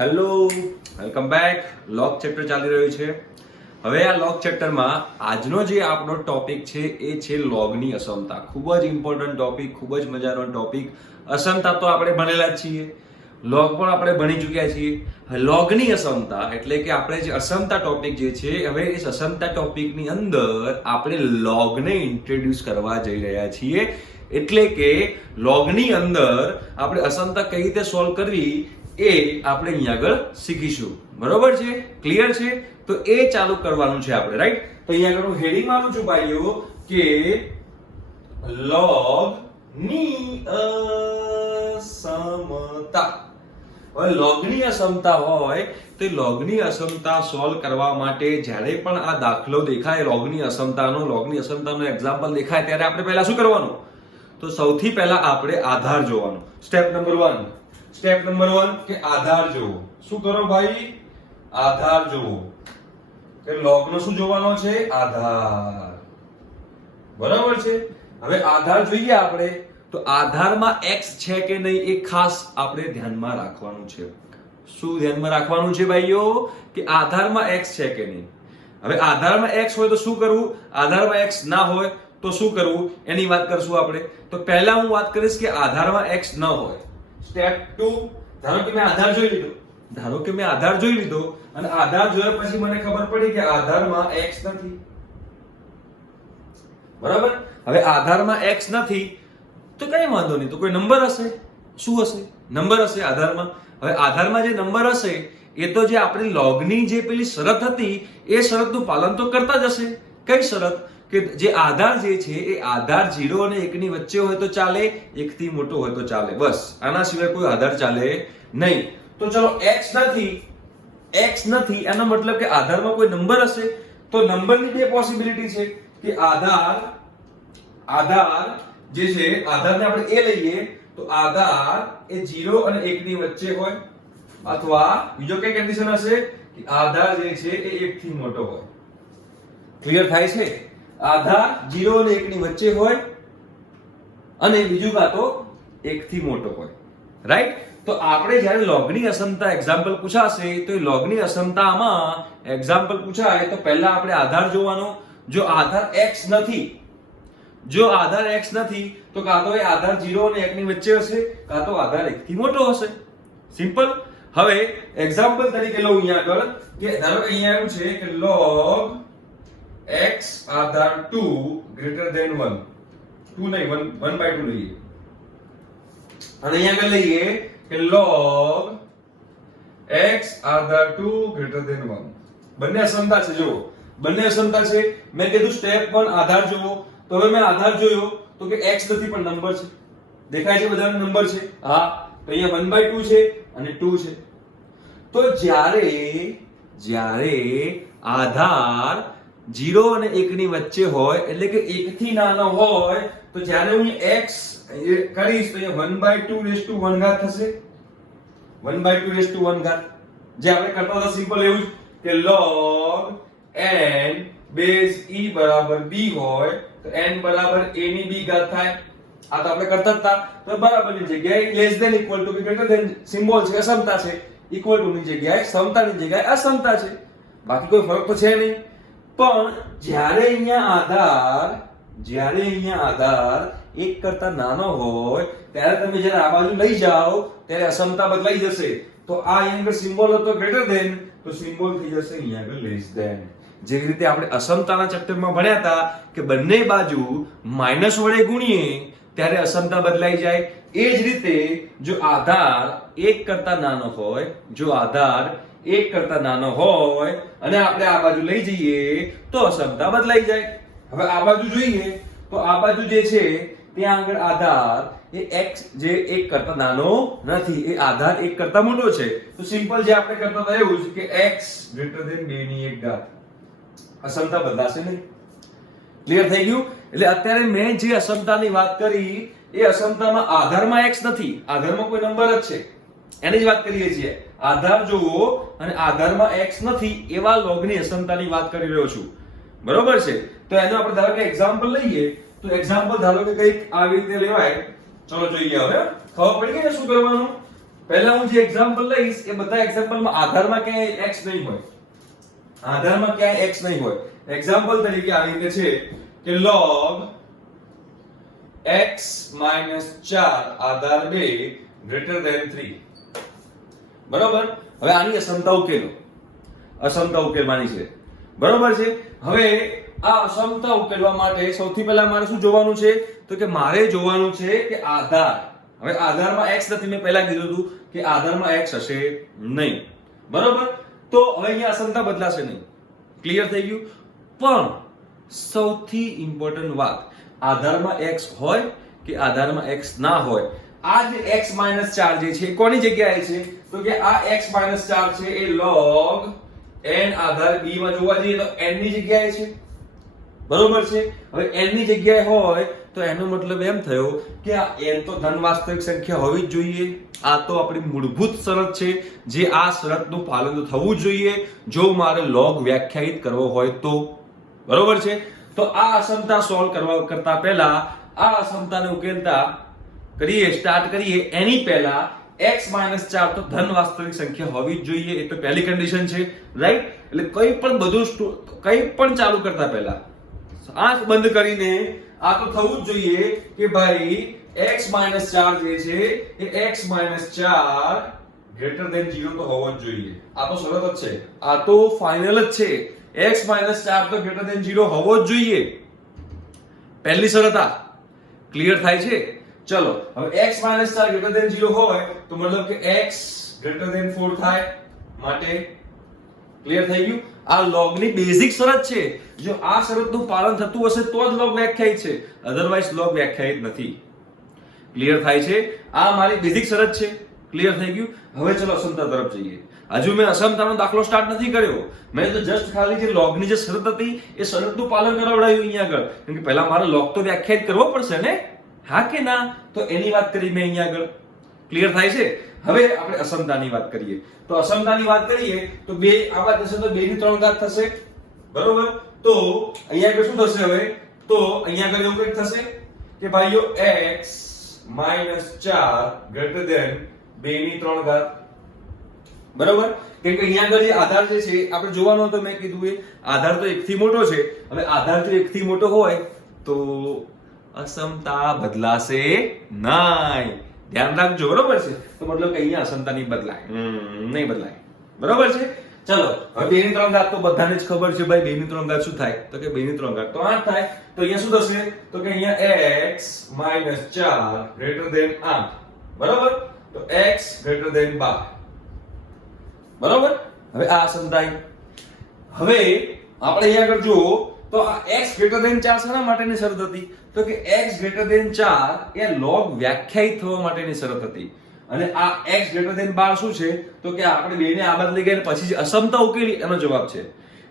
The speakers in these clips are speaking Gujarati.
Hello, welcome back. Log chapter ચાલી રહ્યું છે. હવે આ લોગ ચેપ્ટરમાં આજનો જે આપણો ટોપિક છે એ છે લોગની અસમતા. ખૂબ જ ઇમ્પોર્ટન્ટ ટોપિક, ખૂબ જ મજાનો ટોપિક. અસમતા તો આપણે ભણેલા જ છીએ, લોગ પણ આપણે ભણી ચૂક્યા છીએ. લોગની અસમતા એટલે કે આપણે જે અસમતા ટોપિક જે છે, હવે એ અસમતા ટોપિકની અંદર આપણે લોગને ઇન્ટ્રોડ્યુસ કરવા જઈ રહ્યા છીએ. એટલે કે લોગની અંદર આપણે અસમતા કઈ રીતે સોલ્વ કરવી એ આપણે અહીંયા આગળ શીખીશું. બરોબર છે? ક્લિયર છે? તો એ ચાલુ કરવાનું છે આપણે, રાઈટ? તો અહીંયા આગળ હું હેડિંગ મારું છું ભાઈઓ કે લોગની અસમતા. હવે લોગની અસમતા હોય તો લોગની અસમતા સોલ્વ કરવા માટે જ્યારે પણ આ દાખલો દેખાય લોગની અસમતાનો એક્ઝામ્પલ દેખાય ત્યારે આપણે પહેલા શું કરવાનું? તો સૌથી પહેલા આપણે આધાર જોવાનો. સ્ટેપ નંબર 1 કે આધાર જોવો. શું કરો ભાઈ? આધાર જોવો. કે લોગનો શું જોવાનો છે? આધાર. બરાબર છે? હવે આધાર જોઈએ આપણે તો આધારમાં x છે કે નહીં એ ખાસ આપણે ધ્યાનમાં રાખવાનું છે. શું ધ્યાનમાં રાખવાનું છે ભાઈઓ? કે આધારમાં x છે કે નહીં. હવે આધારમાં x હોય તો શું કરવું? આધારમાં x ના હોય તો શું કરવું એની વાત કરશું આપણે. તો પહેલા હું વાત કરીશ કે આધારમાં x ન હોય. સ્ટેપ 2, ધારો કે મેં આધાર જોઈ લીધો અને આધાર જોયા પછી મને ખબર પડી કે આધારમાં x નથી. બરાબર? હવે આધારમાં x નથી તો કઈ વાંધો નહીં, તો કોઈ નંબર હશે. શું હશે? નંબર હશે આધારમાં. હવે આધારમાં જે નંબર હશે એ તો જે આપણી લોગની જે પેલી શરત હતી એ શરતનું પાલન તો કરતા જ હશે. કઈ શરત? કે જે આધાર જે છે એ આધાર 0 અને 1 ની વચ્ચે હોય તો ચાલે, 1 થી મોટો હોય તો ચાલે. બસ આના સિવાય કોઈ આધાર ચાલે નહીં. તો ચલો x નથી એનો મતલબ કે આધારમાં કોઈ નંબર હશે. તો નંબરની બે પોસિબિલિટી છે કે આધાર જે છે આધારને આપણે a લઈએ તો આધાર એ 0 અને 1 ની વચ્ચે હોય, અથવા બીજો કઈ કન્ડિશન હશે કે આધાર જે છે એ 1 થી મોટો હોય. ક્લિયર થાય છે? આધાર 0 અને 1 ની વચ્ચે હોય અને બીજું કાં તો 1 થી મોટો હોય. રાઈટ? તો આપણે જ્યારે લોગની અસમતા એક્ઝામ્પલ પૂછાશે તો એ લોગની અસમતામાં એક્ઝામ્પલ પૂછાય તો પહેલા આપણે આધાર જોવાનો. જો આધાર x નથી તો કાં તો એ આધાર 0 અને 1 ની વચ્ચે હશે, કાં તો આધાર 1 થી મોટો હશે. સિમ્પલ. હવે એક્ઝામ્પલ તરીકે લઉં અહીંયા આગળ કે ધારો કે અહીંયા એવું છે કે log x આધાર 2 greater than 1. 2 નહીં, 1/2 લઈએ. અને અહીંયા આગળ લઈએ કે log x આધાર 2 greater than 1. બંને અસમતા છે. જુઓ, બંને અસમતા છે. મેં કીધું સ્ટેપ 1 આધાર જોવો. તો હવે મેં આધાર જોયો તો કે x નથી પણ નંબર છે. દેખાય છે બધાનો નંબર છે? હા. તો અહીંયા 1/2 છે અને 2 છે. તો જ્યારે આધાર 0 અને 1 ની વચ્ચે હોય એટલે કે 1 થી નાનો હોય તો જ્યારે હું x કરીશ તો અહીંયા 1/2 થશે. 1/2 જે આપણે કરતા હતા સિમ્પલ એવું જ કે log n બેઝ e બરાબર b હોય તો n બરાબર a ની b ઘાત થાય. આ તો આપણે કરતા હતા. તો બરાબરની જગ્યાએ લેસ ધેન ઇક્વલ ટુ કે ગ્રેટર ધેન સિમ્બોલ છે, અસમતા છે. ઇક્વલ ટુ ની જગ્યાએ સમતાની જગ્યાએ અસમતા છે. બાકી કોઈ ફરક તો છે નહીં. પણ જ્યારે અહીંયા આધાર 1 કરતા નાનો હોય ત્યારે તમે જ્યારે આ બાજુ લઈ જાઓ ત્યારે અસમતા બદલાઈ જશે. તો આ અહીંયા આગળ સિમ્બોલ હતો ગ્રેટર ધેન તો સિમ્બોલ થઈ જશે અહીંયા આગળ લેસ ધેન. જે રીતે આપણે અસમતાના ચેપ્ટરમાં ભણ્યા હતા કે બંને બાજુ માઈનસ વડે ગુણીએ ત્યારે અસમતા બદલાઈ જાય. એ જ રીતે જો આધાર 1 કરતા નાનો હોય અને આપણે આ બાજુ લઈ જઈએ તો અસમતા બદલાઈ જાય. હવે આ બાજુ જોઈએ તો આ બાજુ જે છે ત્યાં આગળ આધાર એ x જે 1 કરતા નાનો નથી, એ આધાર 1 કરતા મોટો છે. તો સિમ્પલ જે આપણે કરતા હતા એવું જ કે x greater than 2 ની 1 ઘાત. અસમતા બદલાશે નહીં. ક્લિયર થઈ ગયું? એટલે અત્યારે મેં જે અસમતાની વાત કરી એ અસમતામાં આધારમાં x નથી, આધારમાં કોઈ નંબર જ છે એની જ વાત કરીએ છીએ. આધાર જોવો અને આધારમાં x નથી એવા લોગની અસમતાની વાત કરી રહ્યો છું. બરોબર છે? તો એનો આપણે ધારો કે એક્ઝામ્પલ લઈએ તો એક્ઝામ્પલ ધારો કે કંઈક આવી રીતે લેવાય. ચલો જોઈએ. હવે ખબર પડી ગઈ ને શું કરવાનું? પહેલા હું જે એક્ઝામ્પલ લઈશ એ બધા એક્ઝામ્પલમાં આધારમાં ક્યાંય x નહીં હોય. આધારમાં ક્યાંય x નહીં હોય. એક્ઝામ્પલ તરીકે આવી રીતે છે કે log x - 4 આધાર 2 greater than 3. બરોબર. હવે આની અસમતા ઉકેલો. અસમતા ઉકેલવાની છે. બરોબર છે. હવે આ અસમતા ઉકેલવા માટે સૌથી પહેલા મારે શું જોવાનું છે તો કે મારે જોવાનું છે કે આધાર. હવે આધારમાં x નથી, મેં પહેલા કીધું હતું કે આધારમાં x હશે નહીં. બરોબર. તો હવે અહીંયા અસમતા બદલાશે નહીં. ક્લિયર થઈ ગયું. પણ સૌથી ઇમ્પોર્ટન્ટ વાત, આધારમાં x હોય કે આધારમાં x ના હોય, આ જે x - 4 જે છે કોની જગ્યાએ છે તો કે આ x - 4 છે એ log n આધાર b માં જોવા જઈએ તો n ની જગ્યાએ છે. બરોબર છે. હવે n ની જગ્યાએ હોય તો એનો મતલબ એમ થયો કે આ n તો ધન વાસ્તવિક સંખ્યા હોવી જ જોઈએ. આ તો આપણી મૂળભૂત શરત છે, જે આ શરતનું પાલન તો થવું જ જોઈએ જો મારે log વ્યાખ્યાયિત કરવો હોય તો. બરોબર છે. તો આ અસમતા સોલ્વ કરવા કરતા પહેલા આ અસમતાને ઉકેલતા સ્ટાર્ટ કરીએ એની પહેલા x - 4 તો ધન વાસ્તવિક સંખ્યા હોવી જ જોઈએ. એ તો પહેલી કન્ડિશન છે, રાઈટ? એટલે કંઈ પણ ચાલુ કરતા પહેલા આંખ બંધ કરીને આ તો થવું જ જોઈએ કે ભાઈ x - 4 જે છે એ x - 4 greater than 0 તો હોવો જ જોઈએ. આ તો શરત જ છે, આ તો ફાઇનલ જ છે. x - 4 તો greater than 0 હોવો જ જોઈએ. પહેલી શરત આ. ક્લિયર થાય છે? ચલો હવે x - 4 greater than 0 હોય તો મતલબ કે x greater than 4 થાય. માટે ક્લિયર થઈ ગયું. આ log ની બેઝિક શરત છે. જો આ શરતનું પાલન થતું હશે તો જ log વ્યાખ્યાયિત છે, અધરવાઇઝ log વ્યાખ્યાયિત નથી. ક્લિયર થાય છે? આ મારી બેઝિક શરત છે. ક્લિયર થઈ ગયું. હવે ચલો અસમતા તરફ જઈએ. હજુ મેં અસમતાનો દાખલો સ્ટાર્ટ નથી કર્યો. મેં તો જસ્ટ ખાલી જે log ની જે શરત હતી એ શરતનું પાલન કરાવડાવ્યું અહીંયા આગળ. કેમ કે પહેલા મારે log તો વ્યાખ્યાયિત કરવો પડશે ને, હા કે ના? તો એની વાત કરી મેં અહીંયા આગળ. ક્લિયર થાય છે? હવે આપણે અસમતાની વાત કરીએ. તો અસમતાની વાત કરીએ તો બે આવા જશે તો 2 ની 3 ઘાત થશે. બરોબર. તો અહીંયા આગળ શું થશે? હવે તો અહીંયા આગળ એવું કંઈક થશે કે ભાઈઓ x - 4 greater than 2 ની 3 ઘાત. બરોબર. કેમ કે અહીંયા આગળ જે આધાર જે છે આપણે જોવાનો હતો, મેં કીધું એ આધાર તો 1 થી મોટો છે. હવે આધાર જો 1 થી મોટો હોય તો અસમતા બદલાશે નહીં. ધ્યાન રાખજો. બરોબર છે. તો મતલબ કે અહીંયા અસમતા નહીં બદલાય. નહીં બદલાય. બરોબર છે. ચલો હવે 2 ની 3 ઘાત તો બધાને જ ખબર છે ભાઈ. 2 ની 3 ઘાત શું થાય તો કે 2 ની 3 ઘાત તો 8 થાય. તો અહીંયા શું થશે તો કે અહીંયા x - 4 greater than 8. બરોબર. તો x greater than 12. બરોબર. હવે આ અસમતા. હવે આપણે અહીંયા આગળ જુઓ તો આ x greater than 4 શાના માટેની શરત હતી તો કે x greater than 4 એ log વ્યાખ્યાયિત થવા માટેની શરત હતી. અને આ x greater than 12 શું છે તો કે આપણે બેને આ બાદ લઈ ગયા પછી જે અસમતા ઉકેલી એનો જવાબ છે.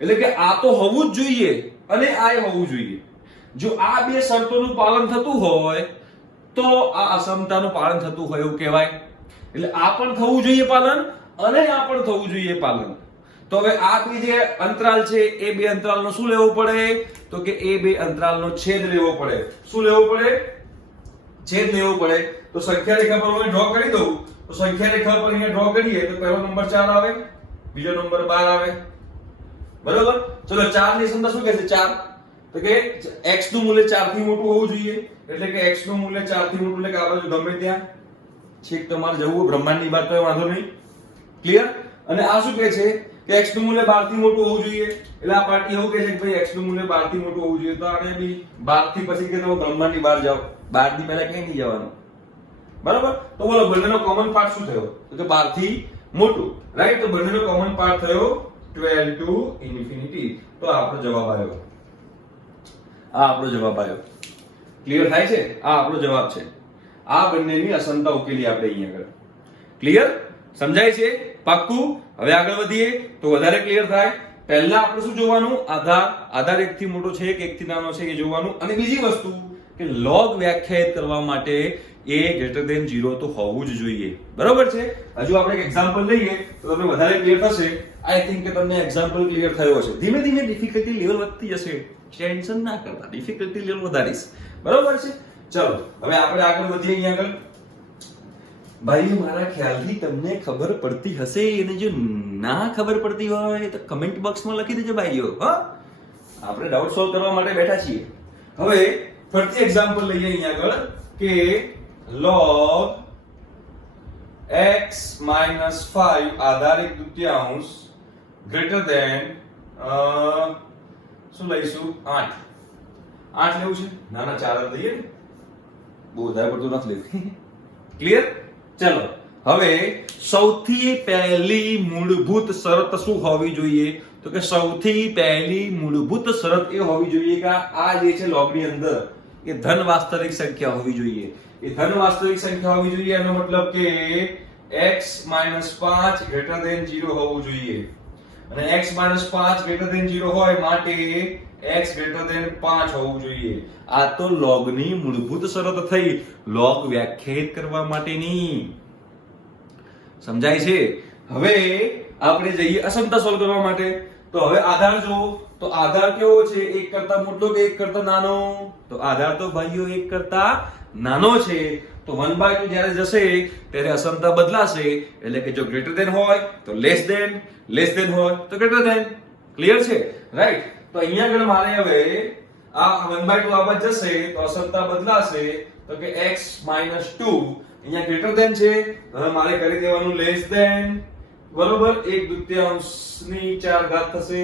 એટલે કે આ તો હોવું જ જોઈએ અને આ હોવું જોઈએ. જો આ બે શરતોનું પાલન થતું હોય તો આ અસમતાનું પાલન થતું હોય એવું કહેવાય. એટલે આ પણ થવું જોઈએ પાલન અને આ પણ થવું જોઈએ પાલન. તો હવે આ જે અંતરાલ છે એ બે અંતરાલનો શું લેવો પડે તો કે એ બે અંતરાલનો છેદ લેવો પડે. શું લેવો પડે? છેદ લેવો પડે. તો સંખ્યા રેખા પર હું ડ્રો કરી દઉં તો સંખ્યા રેખા પર અહીંયા ડ્રો કરીએ તો પહેલો નંબર 4 આવે, બીજો નંબર 12 આવે. બરોબર. ચલો 4 ની સંખ્યા શું કહે છે? 4 તો કે x નું મૂલ્ય 4 થી મોટું હોવું જોઈએ. એટલે કે x નું મૂલ્ય 4 થી મોટું એટલે કે આ બાજુ ગમે ત્યાં છેક તમારે જવું બ્રહ્માંડની બહાર તો વાંધો નહીં. ક્લિયર. અને આ શું કહે છે કે x નું મૂલ્ય 12 થી મોટું હોવું જોઈએ. એટલે આ પાર્ટી એવું કહે છે કે ભાઈ x નું મૂલ્ય 12 થી મોટું હોવું જોઈએ. તો આને બી 12 થી પછી કે તમે બ્રહ્માંડની બહાર જાઓ. 12 ની પહેલા ક્યાંય નહીં જવાનું. બરાબર. તો બોલો બંનેનો કોમન પાર્ટ શું થયો તો કે 12 થી મોટું. રાઈટ. તો બંનેનો કોમન પાર્ટ થયો 12 ટુ ઇન્ફિનિટી. તો આપણો જવાબ આવ્યો. આ આપણો જવાબ આવ્યો. ક્લિયર થાય છે? આ આપણો જવાબ છે. આ બંનેની અસમતા ઉકેલી આપણે અહીંયા આગળ. ક્લિયર? સમજાય છે? પાક્કું? હવે આગળ વધીએ તો વધારે ક્લિયર થાય. પહેલા આપણે શું જોવાનું? આધાર 1 થી મોટો છે કે 1 થી નાનો છે એ જોવાનું. અને બીજી વસ્તુ કે log વ્યાખ્યાયિત કરવા માટે a greater than 0 તો હોવું જ જોઈએ. બરોબર છે. હજુ આપણે એક એક્ઝામ્પલ લઈએ તો તમને વધારે ક્લિયર થશે. આઈ થિંક કે તમને એક્ઝામ્પલ ક્લિયર થયો હશે. ધીમે ધીમે ડિફિકલ્ટી લેવલ વધતી જશે. ટેન્શન ના કરતા, ડિફિકલ્ટી લેવલ વધારીશ. બરોબર છે. ચલો હવે આપણે આગળ વધીએ. અહીંયા આગળ ભાઈ મારા ખ્યાલથી તમને ખબર પડતી હશે, અને જો ના ખબર પડતી હોય તો કમેન્ટ બોક્સમાં લખી દેજો ભાઈઓ. હા, આપણે ડાઉટ સોલ્વ કરવા માટે બેઠા છીએ. હવે ફરીથી એક્ઝામ્પલ લઈએ અહીંયા આગળ કે log x - 5 આધાર 1/2 ગ્રેટર ધેન શું લઈશું 8 લેવું છે. નાના 4 જ લઈએ, બહુ વધારે પડતું નથી લેવું. ક્લિયર? ચલો હવે સૌથી પહેલી મૂળભૂત શરત શું હોવી જોઈએ? તો કે સૌથી પહેલી મૂળભૂત શરત એ હોવી જોઈએ કે આ જે છે log ની અંદર એ ધન વાસ્તવિક સંખ્યા હોવી જોઈએ. એ ધન વાસ્તવિક સંખ્યા હોવી જોઈએ એનો મતલબ કે x - 5 ગ્રેટર ધેન 0 હોવું જોઈએ. અને x - 5 ગ્રેટર ધેન 0 હોય માટે x ગ્રેટર ધેન 5 હોવું જોઈએ. આ તો log ની મૂળભૂત શરત થઈ, log વ્યાખ્યાયિત કરવા માટેની. સમજાય છે? હવે આપણે જઈએ અસમતા સોલ્વ કરવા માટે. તો હવે આધાર જો, તો આધાર કેવો છે? એક કરતા મોટો કે એક કરતા નાનો? તો આધાર તો ભાઈઓ એક કરતા નાનો છે. તો 1/2 જ્યારે જશે ત્યારે અસમતા બદલાશે, એટલે કે જો ગ્રેટર ધેન હોય તો લેસ ધેન હોય તો ગ્રેટર ધેન. ક્લિયર છે? રાઈટ. તો અહીંયા આગળ મારે હવે આ 1/2 આ બાજુ જશે તો અસમતા બદલાશે, તો કે x - 2 અહીંયા ગ્રેટર ધેન છે, હવે મારે કરી દેવાનું લેસ ધેન. બરોબર? 1/2 ની 4 ઘાત થશે.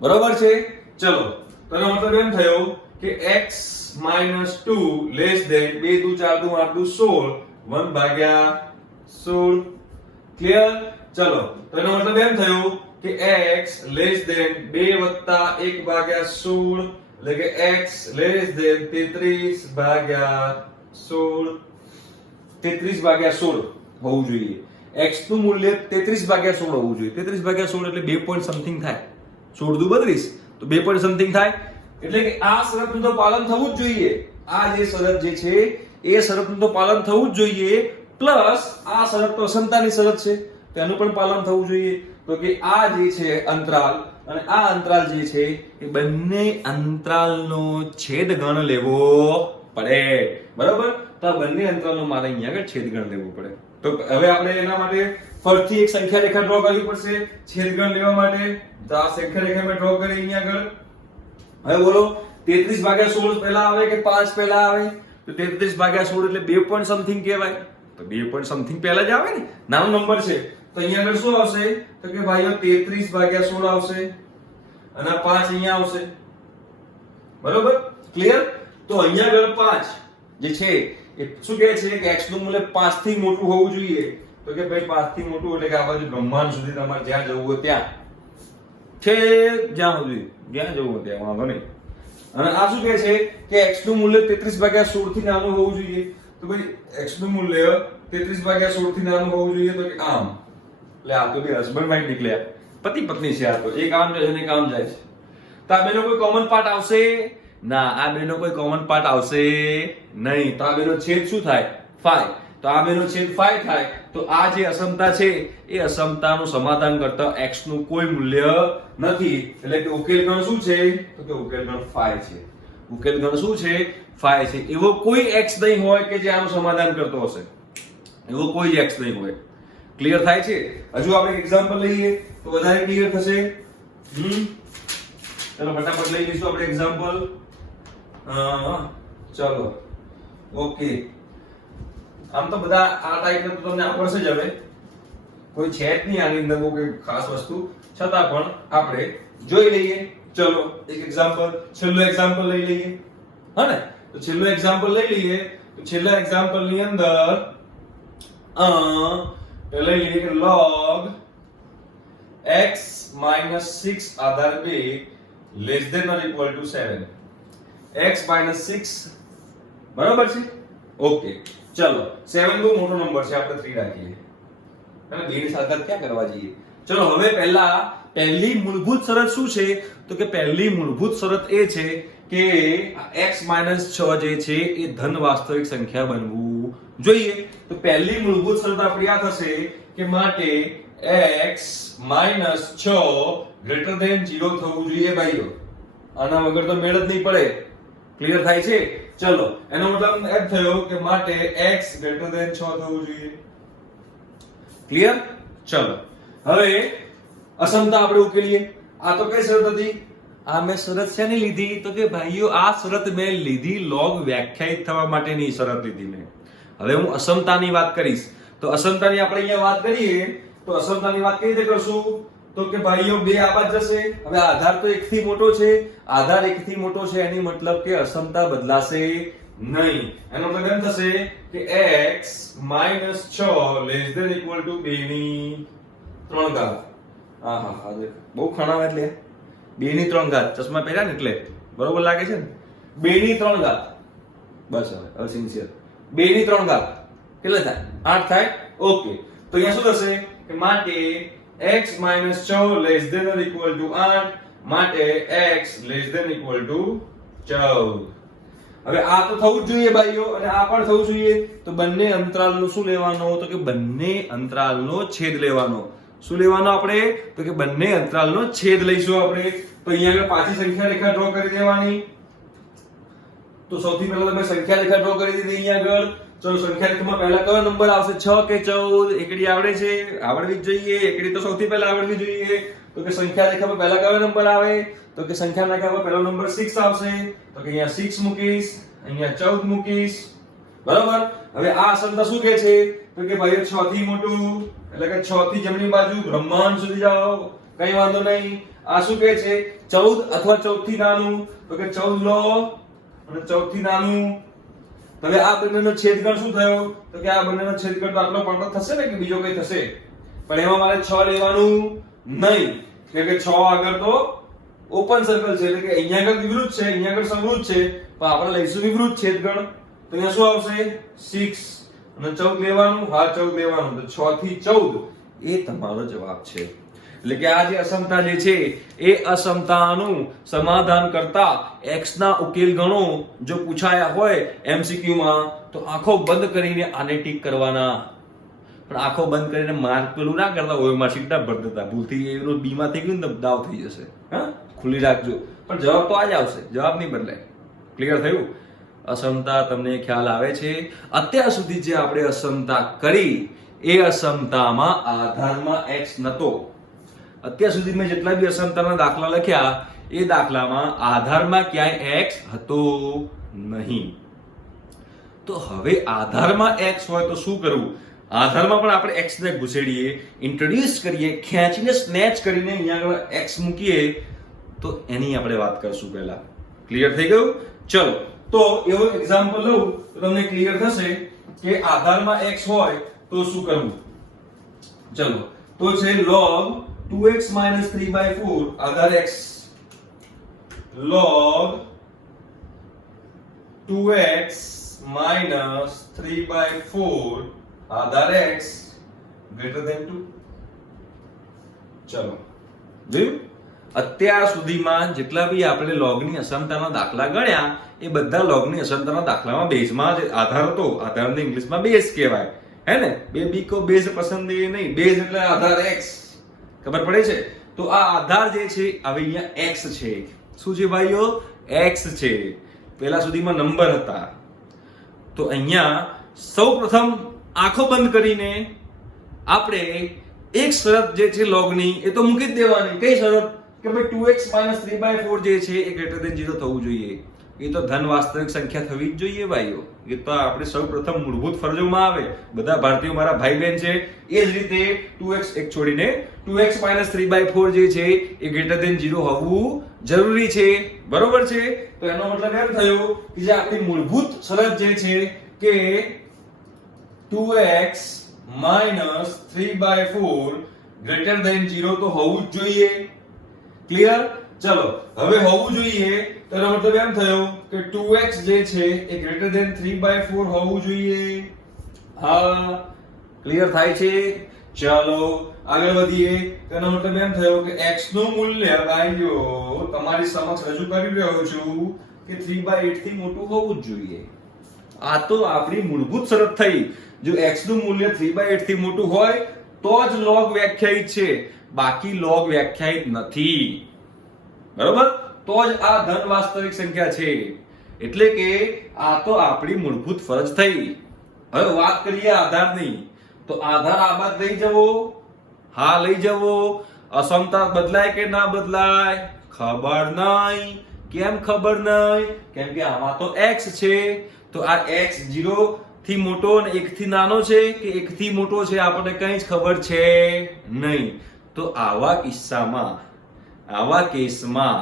બરોબર છે? ચલો, તો એનો મતલબ એમ થયો કે x - 2 લેસ ધેન 2 2 4 2 8 2 16 1/16. ક્લિયર? ચલો, તો એનો મતલબ એમ થયો કે x લેસ ધેન 2 + 1/16 એટલે કે x લેસ ધેન 33/16 હોવું જોઈએ. x નું મૂલ્ય 33/16 હોવું જોઈએ. 33/16 એટલે 2 પોઈન્ટ સમથિંગ થાય. 16 દુ 32 તો 2 પોઈન્ટ સમથિંગ થાય. એટલે કે આ શરતનું તો પાલન થવું જ જોઈએ. આ જે શરત જે છે એ શરતનું તો પાલન થવું જ જોઈએ, પ્લસ આ શરત તો અસમતાની શરત છે તો એનું પણ પાલન થવું જોઈએ. તો કે આ જે છે અંતરાલ અને આ અંતરાલ જે છે એ બંને અંતરાલનો છેદગણ લેવો પડે. બરાબર? તો આ બંને અંતરાલનો મારે અહીંયા આગળ છેદગણ લેવો પડે. તો હવે આપણે એના માટે ફરીથી એક સંખ્યા રેખા ડ્રો કરવી પડશે છેદગણ લેવા માટે. તો આ સંખ્યા રેખા મેં ડ્રો કરી અહીંયા આગળ. હવે બોલો 33/16 પહેલા આવે કે 5 પહેલા આવે? તો 33/16 એટલે 2 પોઈન્ટ સમથિંગ કહેવાય. તો 2 પોઈન્ટ સમથિંગ પહેલા જ આવે ને, નાનો નંબર છે. તો અહીંયા આગળ શું આવશે? તો કે ભાઈઓ 33/16 આવશે અને 5 અહીંયા આવશે. બરોબર? ક્લિયર? તો અહીંયા આગળ 5 જે છે એ શું કહે છે કે x નું મૂલ્ય 5 થી મોટું હોવું જોઈએ. તો કે ભાઈ 5 થી મોટું એટલે કે આ બાજુ બ્રહ્માંડ સુધી તમારે જ્યાં જવું હોય ત્યાં છે, જ્યાં સુધી જ્યાં જવું હોય ત્યાં, વાંધો નહીં. અને આ શું કહે છે કે x નું મૂલ્ય 33/16 થી નાનું હોવું જોઈએ. તો ભાઈ x નું મૂલ્ય 33/16 થી નાનું હોવું જોઈએ. તો કે આમ એટલે આ તો બે હસબન્ડ વાઈફ નીકળ્યા, પતિ પત્ની છે. આ તો એક આમ જાય છે ને આમ જાય છે. તો આ બેનો કોઈ કોમન પાર્ટ આવશે? ના, આ બેનો કોઈ કોમન પાર્ટ આવશે નહીં. તો આ બેનો છેદ શું થાય? 5. તો આ બેનો છેદ 5 થાય. તો આ જે અસમતા છે એ અસમતાનું સમાધાન કરતા x નું કોઈ મૂલ્ય નથી. એટલે કે ઉકેલ ગણ શું છે? તો કે ઉકેલ ગણ 5 છે. ઉકેલ ગણ શું છે? 5 છે. એવો કોઈ x નહીં હોય કે જે આનું સમાધાન કરતો હશે. એવો કોઈ x નહીં હોય. ક્લિયર થાય છે? હજુ આપણે એક્ઝામ્પલ લઈએ તો વધારે ક્લિયર થશે. ચલો ફટાફટ લઈ લઈશું આપણે એક્ઝામ્પલ. ચલો ઓકે. આમ તો બધા આ ટાઈપના તો તમને આવડશે જ. હવે કોઈ છે જ નહીં આની અંદર કોઈ ખાસ વસ્તુ, છતાં પણ આપણે જોઈ લઈએ. ચલો એક એક્ઝામ્પલ, છેલ્લો એક્ઝામ્પલ લઈ લઈએ. હા ને? તો છેલ્લો એક્ઝામ્પલ લઈ લઈએ. તો છેલ્લા એક્ઝામ્પલ ની અંદર લઈ લઈએ કે log x - 6 આધાર 2 less than or equal to 7. x - 6 બરાબર છે? ઓકે. ચલો 7 બહુ મોટો નંબર છે, આપણે 3 રાખીએ. અને 2 ની સાથે ક્યાં કરવા જઈએ? ચલો હવે પહેલી મૂળભૂત શરત શું છે? તો કે પહેલી મૂળભૂત શરત એ છે કે x - 6 જે છે એ ધન વાસ્તવિક સંખ્યા બનવું જોઈએ. તો પહેલી મૂળભૂત શરત આપણી આ થશે કે માટે x - 6 ગ્રેટર ધેન 0 થવું જોઈએ ભાઈઓ. આના વગર તો મેળ જ નહીં પડે. ક્લિયર થાય છે? ચલો એનો મતલબ એમ થયો કે માટે x ગ્રેટર ધેન 6 થવું જોઈએ. ક્લિયર? ચલો હવે અસમતા આપણે ઉકેલીએ. આ તો કઈ શરત હતી? આ મેં શરત શેની લીધી? તો કે ભાઈઓ આ શરત મેં લીધી લોગ વ્યાખ્યાયિત થવા માટેની શરત લીધી મેં. હવે હું અસમતાની વાત કરીશ. તો અસમતાની આપણે અહીંયા વાત કરીએ તો અસમતાની વાત કઈ રીતે કરશું? તો કે ભાઈઓ બે આ બાજુ જશે. હવે આધાર તો 1 થી મોટો છે, આધાર 1 થી મોટો છે એની મતલબ કે અસમતા બદલાશે નહીં. એનો મતલબ એમ થશે કે x - 6 less than equal to 2 ની 3 ઘાત. હા હા હા દેખ બહુ ખણાવ એટલે 2 ની 3 ઘાત ચશ્મા પહેર્યા ને એટલે બરોબર લાગે છે ને. 2 ની 3 ઘાત બસ હવે સિન્સિયર 2 ની 3 ઘાત કેટલા થાય? 8 થાય. ઓકે તો અહીંયા શું થશે કે માટે x - 6 less than or equal to 8 માટે x less than equal to 14. હવે આ તો થવું જ જોઈએ ભાઈઓ અને આ પણ થવું જોઈએ. તો બંને અંતરાલનો શું લેવાનો? તો કે બંને અંતરાલનો છેદ લેવાનો. શું લેવાનો આપણે? તો કે બંને અંતરાલનો છેદ લઈશું આપણે. તો અહીંયા આગળ પાછી સંખ્યા રેખા ડ્રો કરી દેવાની. તો સૌથી પહેલા તમે સંખ્યા રેખા ડ્રો કરી દીધી અહીંયા આગળ. ચલો સંખ્યા રેખામાં પહેલા કયો નંબર આવશે? 6 કે 14? એકડી આવડે છે? આવડવી જ જોઈએ. એકડી તો સૌથી પહેલા આવડવી જોઈએ. તો કે સંખ્યા રેખામાં પહેલા કયો નંબર આવે? તો કે સંખ્યા રેખામાં પહેલો નંબર 6 આવશે. તો કે અહીંયા 6 મૂકીશ, અહીંયા 14 મૂકીશ. બરાબર? હવે આ અસમતા શું કહે છે? તો કે ભાઈઓ 6 થી મોટું એટલે કે 6 થી જમણી બાજુ બ્રહ્માંડ સુધી જાઓ, કઈ વાંધો નહીં. આ શું કહે છે? 14 અથવા 14 થી નાનું. તો કે 14 લો અને 14 થી નાનું. હવે આ બંનેનો છેદગણ શું થયો? તો કે આ બંનેનો છેદગણ તો આટલો પડતો થશે ને કે બીજો કઈ થશે? પણ એમાં મારે 6 લેવાનું નહીં એટલે કે 6 આગળ તો ઓપન સર્કલ છે એટલે કે અહીંયા આગળ વિવૃત છે, અહીંયા આગળ સમૃદ્ધ છે, પણ આપણે લઈશું વિવૃત છેદગણ. તો અહીંયા શું આવશે? 6 અને 14 લેવાનું. હા 14 લેવાનું. તો 6 થી 14 એ તમારો જવાબ છે. એટલે કે આ જે અસમતા જે છે એ અસમતાનું સમાધાન કરતા x ના ઉકેલ ગણો જો પૂછાયા હોય MCQ માં તો આંખો બંધ કરીને આને ટીક કરવાના. પણ આંખો બંધ કરીને માર્ક પેલું ના કરતા હોય માં સીટા ભર દેતા ભૂલથી એનો બી માં થઈ ગયું ને દાવ થઈ જશે. હા ખુલ્લી રાખજો. પણ જવાબ તો આ જ આવશે, જવાબ નહીં બદલાય. ક્લિયર થયું? અસમતા તમને ખ્યાલ આવે છે? અત્યાર સુધી જે આપણે અસમતા કરી એ અસમતામાં આધારમાં x નતો. અત્યાર સુધી મેં જેટલા બી અસમતાના દાખલા લખ્યા એ દાખલામાં આધારમાં ક્યાંય x હતો નહીં. તો હવે આધારમાં x હોય તો શું કરવું? આધારમાં પણ આપણે x ને ઘુસેડીએ, ઇન્ટ્રોડ્યુસ કરીએ, ખેંચીને સ્નેચ કરીને અહીંયા આગળ x મૂકીએ તો એની આપણે વાત કરશું પહેલા. ક્લિયર થઈ ગયું? ચલો તો એવો એક્ઝામ્પલ લઉં તો તમને ક્લિયર થશે કે આધારમાં x હોય તો શું કરવું. ચલો તો છે log 2x - 3/4 આધાર x log 2x - 3/4 આધાર x greater than 2. ચલો જોયું? અત્યાર સુધીમાં જેટલા બી આપણે લોગની અસમતાના દાખલા ગણ્યા એ બધા લોગની અસમતાના દાખલામાં બેઝમાં જે આધાર હતો, આધારને ઇંગ્લિશમાં બેઝ કહેવાય. है ना? बेबी को बेज पसंद नहीं, बेज એટલે આધાર x. ખબર પડે છે? તો આ આધાર જે છે હવે અહીંયા x છે. શું છે ભાઈઓ? x છે. પહેલા સુધીમાં નંબર હતા. તો અહીંયા સૌપ્રથમ આંખો બંધ કરીને આપણે એક શરત જે છે લોગની એ તો મૂકી જ દેવાની. કઈ શરત? કે ભાઈ 2x - 3/4 જે છે એ ગ્રેટર ધેન 0 થવું જોઈએ. એ તો ધન વાસ્તવિક સંખ્યા થવી જ જોઈએ ભાઈઓ. એ તો આપણે સૌપ્રથમ મૂળભૂત ફરજોમાં આવે. બધા ભારતીયો મારા ભાઈ બહેન છે. એ જ રીતે 2x એક છોડીને 2x - 3/4 જે છે એ ગ્રેટર ધેન 0 હોવું જરૂરી છે. બરોબર છે? તો એનો મતલબ એમ થયો કે જે આપણી મૂળભૂત શરત જે છે કે 2x - 3/4 ગ્રેટર ધેન 0 તો હોવું જ જોઈએ. ક્લિયર? ચલો હવે હોવું જોઈએ તો એનો મતલબ એમ થયો કે 2x જે છે એ ગ્રેટર ધેન 3/4 હોવું જોઈએ. હા ક્લિયર થાય છે? ચાલો આગળ વધીએ. તો એનો મતલબ એમ થયો કે x નું મૂલ્ય ભાઈઓ તમારી સમક્ષ રજૂ કરી રહ્યો છું કે 3/8 થી મોટું હોવું જ જોઈએ. આ તો આપણી મૂળભૂત શરત થઈ. જો x નું મૂલ્ય 3/8 થી મોટું હોય તો જ log વ્યાખ્યાયિત છે, બાકી log વ્યાખ્યાયિત નથી. બરોબર? તો જ આ ધન વાસ્તવિક સંખ્યા છે. એટલે કે આ તો આપણી મૂળભૂત ફરજ થઈ. હવે વાત કરીએ આધારની. તો આધાર આ બાદ લઈ જવો, હા લઈ જવો. અસમતા બદલાય કે ના બદલાય? ખબર નહીં. કેમ ખબર નહીં? કેમ કે આમાં તો x છે. તો આ x 0 થી મોટો અને 1 થી નાનો છે કે 1 થી મોટો છે આપણને કઈ જ ખબર છે નહીં. તો આવા કિસ્સામાં, આવા કેસમાં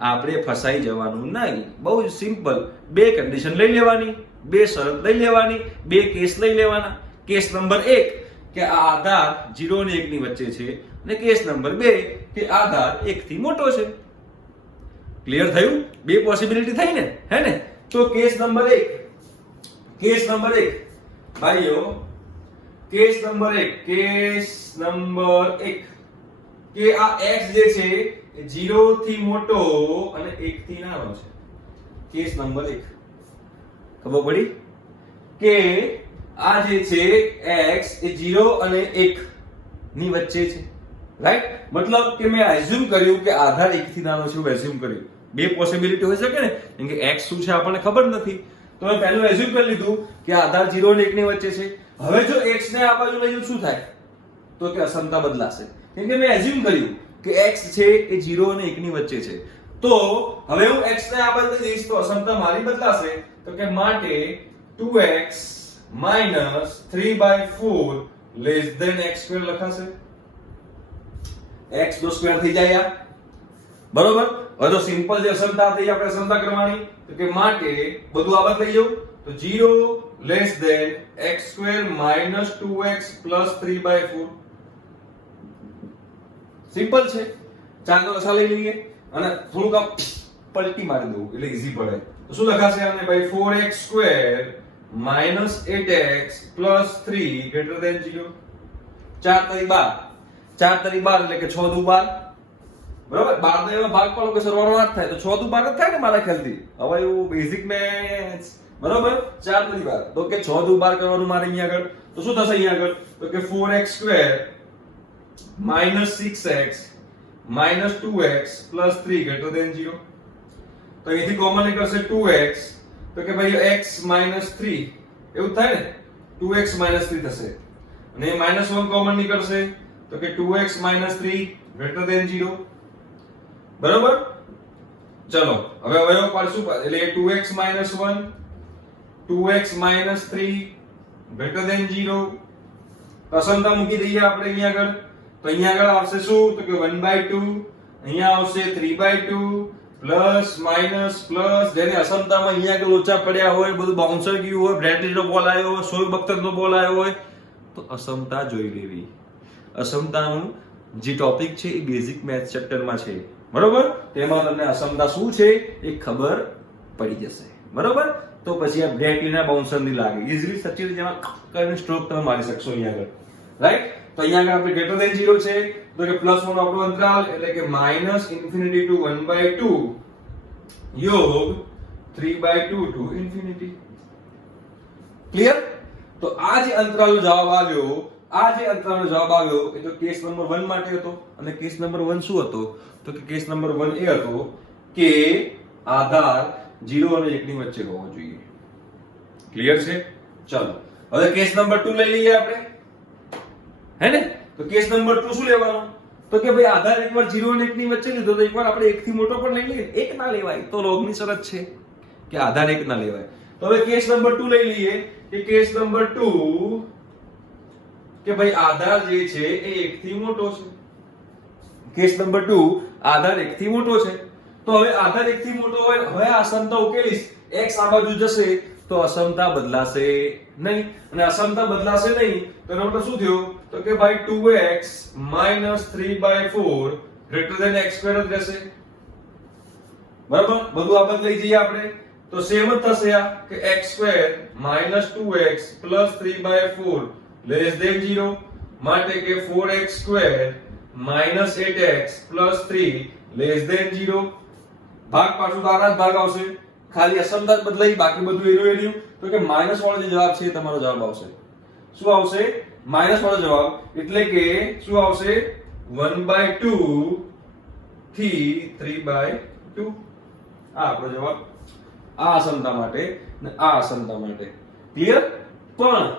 આપણે ફસાઈ જવાનું નહીં. બહુ સિમ્પલ. બે કન્ડિશન લઈ લેવાની, બે શરત લઈ લેવાની, બે કેસ લઈ લેવાના. કેસ નંબર 1 કે આ આધાર 0 અને 1 ની વચ્ચે છે, અને કેસ નંબર 2 કે આધાર 1 થી મોટો છે. ક્લિયર થયું? બે પોસિબિલિટી થઈ ને, હે ને? તો કેસ નંબર 1, કેસ નંબર 1 ભાઈઓ, કેસ નંબર 1, કેસ નંબર 1 કે આ x જે છે એ 0 થી મોટો અને 1 થી નાનો છે. કેસ નંબર 1 ખબર પડી કે આ જે છે x એ 0 અને 1 ની વચ્ચે છે, રાઈટ? મતલબ કે મેં એઝ્યુમ કર્યું કે આધાર 1 થી નાનો છે, હું એઝ્યુમ કર્યું. બે પોસિબિલિટી હોઈ શકે ને, કેમ કે x શું છે આપણને ખબર નથી. તો મેં પહેલું એઝ્યુમ કરી લીધું કે આધાર 0 અને 1 ની વચ્ચે છે. હવે જો x ને આ બાજુ લઈ જાઉં શું થાય? તો કે અસમતા બદલાશે. કેમ કે મેં એઝ્યુમ કર્યું કે x છે એ 0 અને 1 ની વચ્ચે છે. તો હવે હું x ને આ બાજુ લઈ જઈશ તો અસમતા મારી બદલાશે. તો કે માટે 2x - 3/4 x² લખાશે. x નો સ્ક્વેર થઈ જાય યાર, બરોબર? હવે તો સિમ્પલ જે અસમતા હતી આપણે અસમતા કરવાની. તો કે માટે બધું આ બાજુ લઈ જાઉં તો 0 x² - 2x + 3/4. સિમ્પલ છે. ચાલો લસા લઈ લઈએ અને થોડુંક આમ પલટી મારી દઉં એટલે ઈઝી પડે. તો શું લખાશે આને ભાઈ? 4x² - 8x + 3 > 0. 4 તરી 12, 4 તરી 12 એટલે કે 6 દુ 12, બરાબર? 12 નો એમાં ભાગ પાડો કે સરવાળો 8 થાય તો 6 દુ 12 જ થાય ને મારા ખ્યાલથી. હવે એવું બેઝિક મેથ્સ, બરાબર? 4 તરી 12 તો કે 6 દુ 12 કરવાનું મારે અહીંયા આગળ. તો શું થશે અહીંયા આગળ? તો કે 4x² - 6x - 2x + 3 > 0. તો અહીંથી કોમન નીકળશે 2x. તો કે ભાઈ x - 3 એવું થાય ને, 2x - 3 થશે. અને -1 કોમન નીકળશે તો કે 2x - 3 > 0. બરોબર? ચલો હવે અવયવ પાડશું એટલે 2x - 1 2x - 3 > 0. અસમતા મૂકી દઈએ આપણે અહીંયા આગળ. તો અહીંયા આગળ આવશે શું? તો કે 1/2, અહીંયા આવશે 3/2 પ્લસ માઈનસ પ્લસ. જેને અસમતામાં અહીંયા આગળ લોચા પડ્યા હોય, બધું બાઉન્સર ગયું હોય, બ્રેડલીનો બોલ આવ્યો હોય, શોએબ અખ્તરનો બોલ આવ્યો હોય, તો અસમતા જોઈ લેવી. અસમતાનું જે ટોપિક છે એ બેઝિક મેથ્સ ચેપ્ટરમાં છે, બરોબર? તેમાં તમને અસમતા શું છે એ ખબર પડી જશે, બરોબર? તો પછી આ બ્રેડલીના બાઉન્સર ની લાગે, ઈઝીલી સચિન જેમાં કરીને સ્ટ્રોક તમે મારી શકશો અહીંયા આગળ, રાઈટ? તો અહીંયા આગળ આપણે > 0 છે તો કે +1 આપણો અંતરાલ એટલે કે -∞ to 1/2 યોગ 3/2 to ∞. ક્લિયર? તો આ જે અંતરાલનો જવાબ આવ્યો, આ જે અંતરાલનો જવાબ આવ્યો એ તો કેસ નંબર 1 માટે હતો. અને કેસ નંબર 1 શું હતો? તો કે કેસ નંબર 1 એ હતો કે આધાર 0 અને 1 ની વચ્ચે હોવો જોઈએ. ક્લિયર છે? ચલો હવે કેસ નંબર 2 લઈ લઈએ આપણે, હે ને? તો કેસ નંબર 2 શું લેવાનો? તો કે ભાઈ આધાર એકવાર 0 અને 1 ની વચ્ચે લીધો તો એકવાર આપણે 1 થી મોટો પણ લઈ લઈએ. 1 ના લેવાય તો લોગની શરત છે કે આધાર 1 ના લેવાય. તો હવે કેસ નંબર 2 લઈ લઈએ કે કેસ નંબર 2 કે ભાઈ આધાર જે છે એ 1 થી મોટો છે. કેસ નંબર 2 આધાર 1 થી મોટો છે. તો હવે આધાર 1 થી મોટો હોય, હવે આ અસમતા ઉકેલીશ, x આ બાજુ જશે તો અસમતા બદલાશે નહીં. અને અસમતા બદલાશે નહીં તો એનો મતલબ શું થયો? તો કે ભાઈ 2x - 3/4 > x² જ રહેશે, બરાબર? બધું આ બદલાઈ જઈએ આપણે તો સેમ જ થશે આ કે x² - 2x + 3/4 < 0. માટે કે 4x² - 8x + 3 < 0. ભાગ પાછું તો આના જ ભાગ આવશે, ખાલી અસમતા જ બદલાઈ, બાકી બધું એનું એનું. તો કે માઈનસ વાળો જે જવાબ છે એ તમારો જવાબ આવશે. શું આવશે? માઈનસ વાળો જવાબ. એટલે કે શું આવશે? 1/2 થી 3/2. આ આપણો જવાબ. આ અસમતા માટે ને આ અસમતા માટે. ક્લિયર? પણ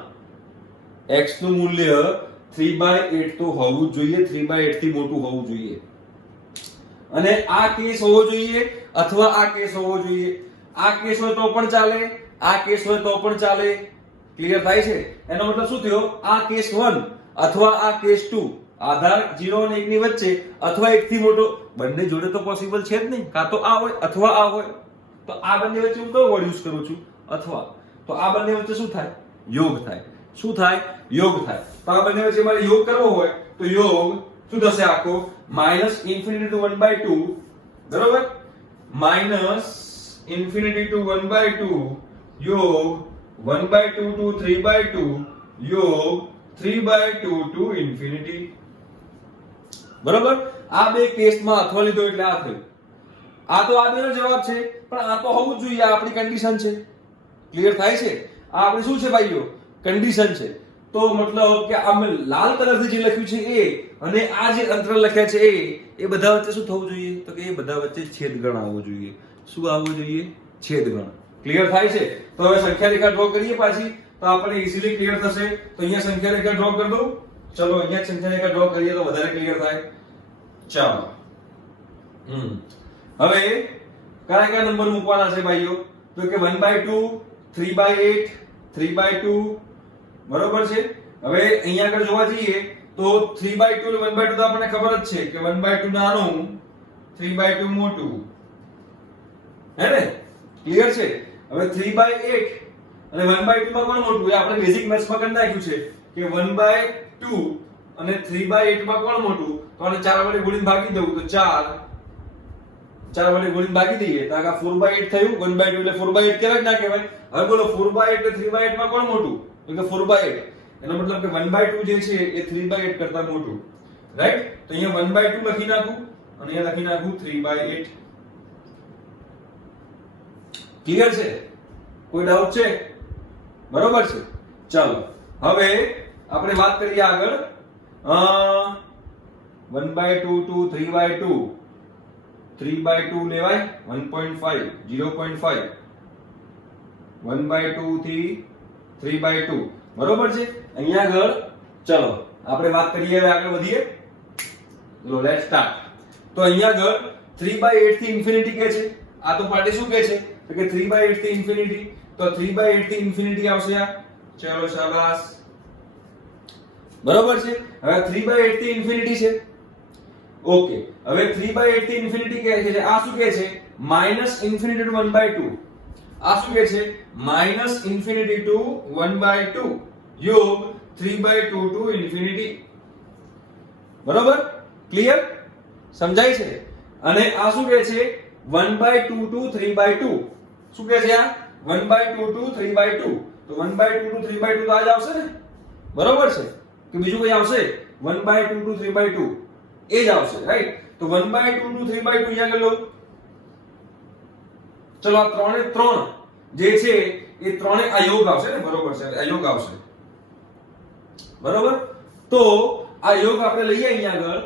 x નું મૂલ્ય 3/8 તો હોવું જ જોઈએ, 3/8 થી મોટું હોવું જોઈએ. અને આ કેસ હોવો જોઈએ અથવા આ કેસ હોવો જોઈએ. આ કેસ હોય તો પણ ચાલે, આ કેસ હોય તો પણ ચાલે. ક્લિયર થાય છે? એનો મતલબ શું થયો? આ કેસ 1 અથવા આ કેસ 2, આધાર 0 અને 1 ની વચ્ચે અથવા 1 થી મોટો, બંને જોડે તો પોસિબલ છે જ નહીં. કાં તો આ હોય અથવા આ હોય. તો આ બંને વચ્ચે હું કયો વર્ડ યુઝ કરું છું? અથવા. તો આ બંને વચ્ચે શું થાય? યોગ થાય. શું થાય? યોગ થાય. તો આ બંને વચ્ચે મારે યોગ કરવો હોય તો યોગ શું થશે આખો? -ઇન્ફિનિટી ટુ 1/2, બરોબર? -ઇન્ફિનિટી ટુ 1/2 યોગ 1/2 ટુ 3/2 યોગ 3/2 ટુ ઇન્ફિનિટી. બરોબર? આ બે કેસમાં અથવા લીધો એટલે આ થયું. આ તો આ બેનો જવાબ છે, પણ આ તો હોવું જ જોઈએ. આ આપણી કન્ડિશન છે. ક્લિયર થાય છે? આ આપણી શું છે ભાઈઓ? કન્ડિશન છે. તો મતલબ કે આ મેં લાલ કલરથી જે લખ્યું છે એ અને આ જે અંતર લખ્યા છે એ બધા વચ્ચે શું થવું જોઈએ? તો કે એ બધા વચ્ચે છેદગણ આવવો જોઈએ. શું આવવું જોઈએ? છેદગણ. ક્લિયર થાય છે? તો હવે સંખ્યા રેખા ડ્રો કરીએ પાછી, તો આપણે ઈઝીલી ક્લિયર થશે. તો અહીંયા સંખ્યા રેખા ડ્રો કરી દઉં. ચલો અહીંયા સંખ્યા રેખા ડ્રો કરીએ તો વધારે ક્લિયર થાય. ચાલો. હવે કયા કયા નંબર મૂકવાના છે ભાઈઓ? તો કે 1/2, 3/8, 3/2, બરોબર છે. હવે અહીંયા આગળ જોવા જઈએ તો 3/2 અને 1/2 તો આપણને ખબર જ છે કે 1/2 નાનું, 3/2 મોટું. હે ને? ક્લિયર છે? હવે 3/8 અને 1/2 માં કોણ મોટું? એ આપણે બેઝિક મેથ્સમાં કરી નાખ્યું છે કે 1/2 અને 3/8 માં કોણ મોટું? તો આને 4 વડે ગુણીને ભાગી દઉં તો 4 વડે ગુણીને ભાગી દઈએ તો આ 4/8 થયું. 1/2 એટલે 4/8 કહેવાય કે ના કહેવાય? હવે બોલો 4/8 એટલે 3/8 માં કોણ મોટું? તો કે 4/8. એનો મતલબ કે 1/2 જે છે એ 3/8 કરતા મોટું. રાઈટ? તો અહીંયા 1/2 લખી નાખું અને અહીંયા લખી નાખું 3/8. ક્લિયર છે? કોઈ ડાઉટ છે? બરોબર છે. ચાલો હવે આપણે વાત કરીએ આગળ. 1/2 ટુ 3/2, 3/2 લેવાય 1.5, 0.5, 1/2 થી 3/2, બરોબર છે. અહીંયા આગળ ચલો આપણે વાત કરીએ. હવે આગળ વધીએ. લો લેટ્સ સ્ટાર્ટ. તો અહીંયા આગળ 3/8 થી ઇન્ફિનિટી કહે છે. આ તો પાર્ટી શું કહે છે? તો કે 3/8 થી ઇન્ફિનિટી. તો 3/8 થી ઇન્ફિનિટી આવશે આ. ચલો શાબાશ. બરોબર છે. હવે 3/8 થી ઇન્ફિનિટી છે. ઓકે. હવે 3/8 થી ઇન્ફિનિટી કહે છે. આ શું કહે છે? -Infinity to 1/2. આ શું કહે છે? -ઇન્ફિનિટી ટુ 1/2 યોગ 3/2 ટુ ઇન્ફિનિટી. બરોબર? ક્લિયર? સમજાય છે? અને આ શું કહે છે? 1/2 ટુ 3/2. શું કહે છે આ? 1/2 ટુ 3/2. તો 1/2 ટુ 3/2 તો આ જ આવશે ને? બરોબર છે કે બીજું કોઈ આવશે? 1/2 ટુ 3/2 એ જ આવશે. રાઈટ? તો 1/2 ટુ 3/2 અહીંયા આગળ લો. ચલો આ 3 જે છે એ 3 અયોગ આવશે ને? બરોબર છે. અયોગ આવશે. બરોબર? તો આ યોગ આપણે લઈએ અહીંયા આગળ.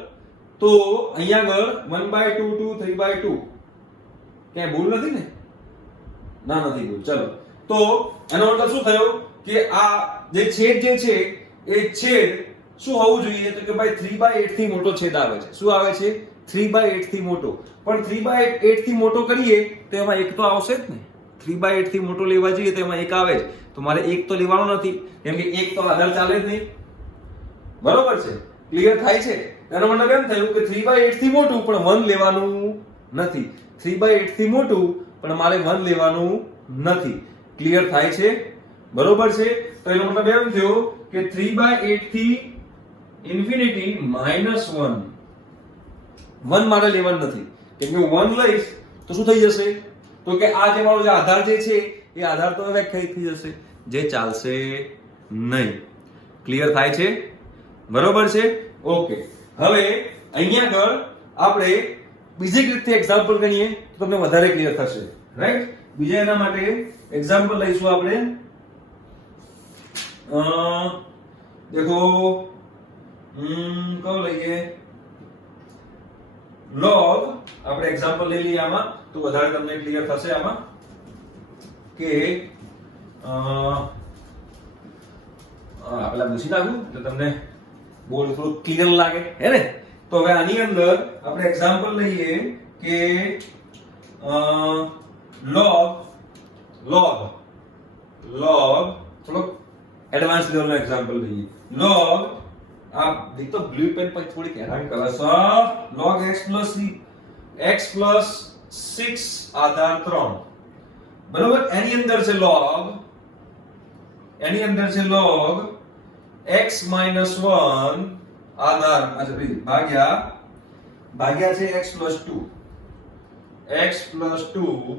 તો અહીંયા આગળ 1/2 ટુ 3/2 ક્યાંય ભૂલ નથી ને? ના, નથી ભૂલ. ચલો તો એનો મતલબ શું થયો કે આ જે છેદ જે છે એ છેદ શું હોવું જોઈએ? તો કે ભાઈ 3/8 થી મોટો છેદ આવે છે. શું આવે છે? 3/8 થી મોટો. પણ 3/8 થી મોટો કરીએ તો એમાં એક તો આવશે જ ને? 3/8 થી મોટો લેવા જઈએ તો એમાં એક આવે જ. તો મારે એક તો લેવાનો નથી કેમ કે એક તો આધાર ચાલે જ નહીં. બરોબર છે? ક્લિયર થાય છે? એનો મતલબ એમ થયું કે 3/8 થી મોટું પણ 1 લેવાનું નથી. 3/8 થી મોટું પણ મારે 1 લેવાનું નથી. ક્લિયર થાય છે? બરોબર છે? તો એનો મતલબ એમ થયો કે 3/8 થી ઇન્ફિનિટી -1 મારે લેવાનું નથી કેમ કે હું 1 લઈશ તો શું થઈ જશે? તો કે આ જે મારો જે આધાર જે છે એ આધાર તો વ્યાખ્યાયિત થઈ જશે, જે ચાલશે નહીં. ક્લિયર થાય છે? બરોબર છે? ઓકે. હવે અહીંયા આગળ આપણે બીજી રીતે એક્ઝામ્પલ ગણીએ તો તમને વધારે ક્લિયર થશે. રાઈટ? બીજા એના માટે એક્ઝામ્પલ લઈશું આપણે. દેખો કયો લઈએ? log. આપણે એક્ઝામ્પલ લઈ લઈએ આમાં તો વધારે તમને ક્લિયર થશે આમાં. કે પેલા ભૂસી નાખું એટલે તમને બોલ થોડું ક્લિયર લાગે હે ને. તો હવે આની અંદર આપણે એક્ઝામ્પલ લઈએ કે log થોડો એડવાન્સ લેવલનો એક્ઝામ્પલ લઈએ. log આ દેખ તો બ્લુ પેન પર થોડી હેરાન કરે છે. log x plus 6 આધાર 3 બરોબર. એની અંદર છે log x minus 1 આધાર ભાગ્યા છે x plus 2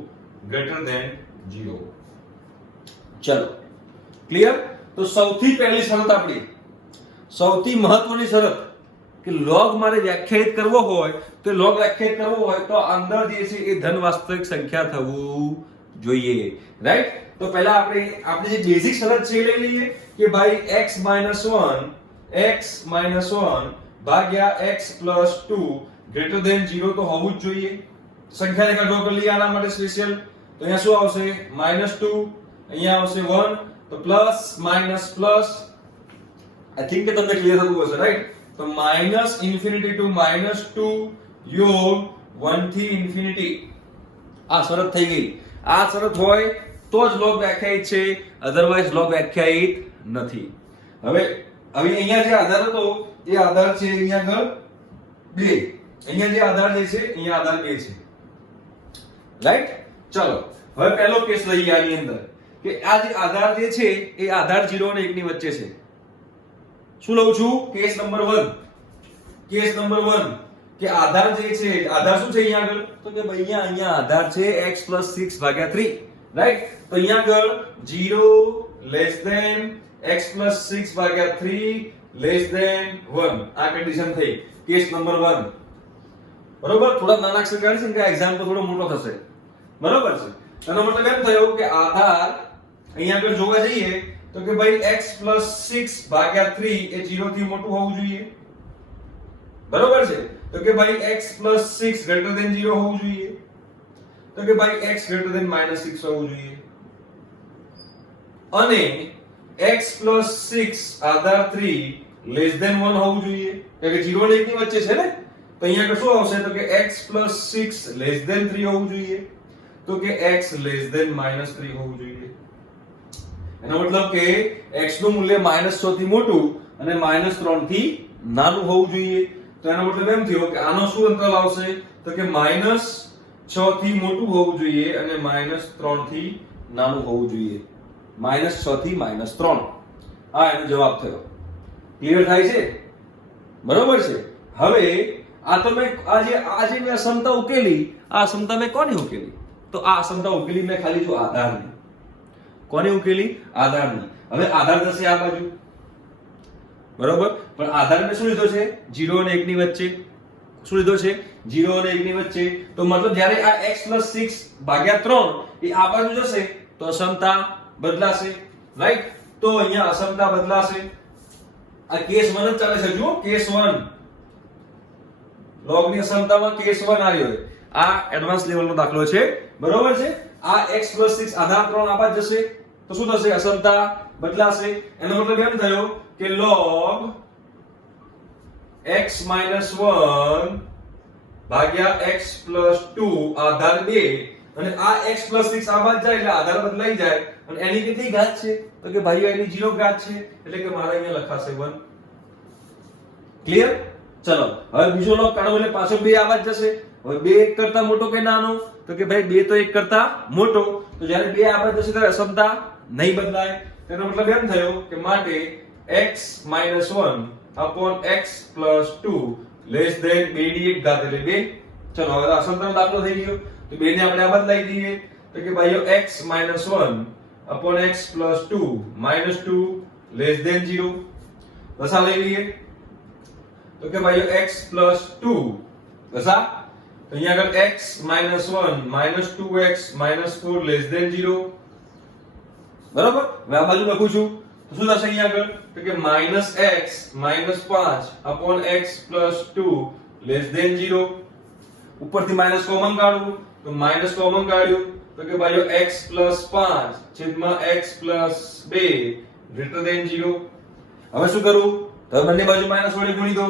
greater than 0. ચલો ક્લિયર. તો સૌથી પહેલી શરત આપણી સૌથી મહત્વની શરત કે log મારે વ્યાખ્યાયિત કરવો હોય તો અંદર જે છે એ ધન વાસ્તવિક સંખ્યા થવું જોઈએ, રાઈટ. તો પહેલા આપણે જે બેઝિક શરત છે એ લઈ લઈએ કે ભાઈ x minus 1 ભાગ્યા x plus 2 greater than 0 તો હોવું જ જોઈએ. સંખ્યાને કંટ્રોલ કરી લઈએ આના માટે સ્પેશિયલ. તો અહીંયા શું આવશે -2, અહીંયા આવશે 1, તો plus minus plus. I think કે તમને ક્લિયર થતું હશે, રાઈટ. તો માઈનસ ઇન્ફિનિટી ટુ -2 યોગ 1 થી ઇન્ફિનિટી. આ શરત થઈ ગઈ. આ શરત હોય તો જ log વ્યાખ્યાયિત છે, અધરવાઇઝ log વ્યાખ્યાયિત નથી. હવે અહીંયા જે આધાર હતો એ આધાર છે અહીંયા આગળ 2. અહીંયા જે આધાર જે છે અહીંયા આધાર 2 છે, રાઈટ. ચલો હવે પહેલો કેસ લઈએ આની અંદર કે આ જે આધાર જે છે એ આધાર 0 અને 1 ની વચ્ચે છે. શું લઉં છું? કેસ નંબર 1 કે આધાર જે છે આધાર શું છે અહીંયા આગળ? તો કે ભાઈ અહીંયા આધાર છે x 6 ભાગ્યા 3, રાઈટ. તો અહીંયા આગળ 0 લેસ ધેન x 6 ભાગ્યા 3 લેસ ધેન 1. આ કન્ડિશન થઈ કેસ નંબર 1. બરોબર. થોડા નાના અક્ષર કાઢીશું કે એક્ઝામ્પલ થોડો મોટો થશે, બરોબર છે. એનો મતલબ એમ થયો કે આધાર અહીંયા આગળ જોવા જઈએ તો કે ભાઈ x 6 ભાગ્યા 3 એ 0 થી મોટું હોવું જોઈએ, બરોબર છે. તો કે ભાઈ x 6 greater than 0 હોવું જોઈએ. તો કે ભાઈ x greater than -6 હોવું જોઈએ. અને x 6 આધાર 3 less than 1 હોવું જોઈએ. કે 0 અને 1 ની વચ્ચે છે ને. તો અહીંયા શું આવશે? તો કે x 6 less than 3 હોવું જોઈએ. તો કે x less than -3 હોવું જોઈએ. એનો મતલબ કે x નું મૂલ્ય -6 થી મોટું અને -3 થી નાનું હોવું જોઈએ. તો એનો મતલબ એમ થયો કે આનો શું અંતરાલ આવશે? તો કે -6 થી મોટું હોવું જોઈએ અને -3 થી નાનું હોવું જોઈએ. -6 થી -3. આ એનો જવાબ થયો. ક્લિયર થાય છે? બરોબર છે. હવે આ તો મેં આજે મેં અસમતા ઉકેલી. આ અસમતા મેં કોની ઉકેલી? તો આ અસમતા ઉકેલી મેં ખાલી જો આધારની. કોની ઉકેલી? આધારની. હવે આધાર થશે આ બાજુ, બરોબર. પણ આધાર મેં શું લીધો છે? 0 અને 1 ની વચ્ચે. શું લીધો છે? 0 અને 1 ની વચ્ચે. તો મતલબ જ્યારે આ x 6 ભાગ્યા 3 એ આ બાજુ જશે તો અસમતા બદલાશે, રાઈટ. તો અહીંયા અસમતા બદલાશે. આ કેસ 1 જ ચાલે છે. જુઓ કેસ 1 log ની અસમતામાં કેસ 1 આવ્યો. આ એડવાન્સ લેવલનો દાખલો છે, બરોબર છે. આ x 6 આધાર 3 આ બાજુ જશે તો શું થશે? અસમતા બદલાશે. એનો મતલબ એમ થયો કે log x minus 1 ભાગ્યા x plus 2 આધાર 2 અને આ x plus 6 આ બાજુ જાય એટલે આધાર બદલાઈ જાય અને એની કેટલી ઘાત છે? તો કે ભાઈઓ એની 0 ઘાત છે એટલે કે મારે અહીંયા લખાશે 1. ક્લિયર? ચલો હવે બીજો log કાઢો એટલે પાછો 2 આ બાજુ જશે. હવે 2 1 કરતા મોટો કે નાનો? તો કે ભાઈ 2 તો 1 કરતા મોટો. તો જ્યારે 2 આ બાજુ જશે ત્યારે અસમતા નહીં બદલાય. તેનો મતલબ એમ થયો કે માટે x minus 1 upon x plus 2 less than 2 ની 1 ઘાત એટલે 2. ચલો હવે અસમતાનો દાખલો થઈ ગયો તો 2 ને આપણે આ બદલાઈ દઈએ તો કે ભાઈઓ x minus 1 upon x plus 2 minus 2 less than 0. દશા લઈ લઈએ તો કે ભાઈઓ x plus 2 દશા તો અહીંયા આગળ x minus 1 minus 2x minus 4 less than 0. બરાબર. હવે આ બાજુ લખું છું તો શું થશે અહીંયા આગળ? તો કે -x -5 upon x plus 2 less than 0. ઉપરથી માઈનસ કોમન કાઢવું તો માઈનસ કોમન કાઢ્યું તો કે ભાઈઓ x + 5 છેદમાં x + 2 ગ્રેટર ધેન 0. હવે શું કરું? તો બંને બાજુ માઈનસ વડે ગુણી દો.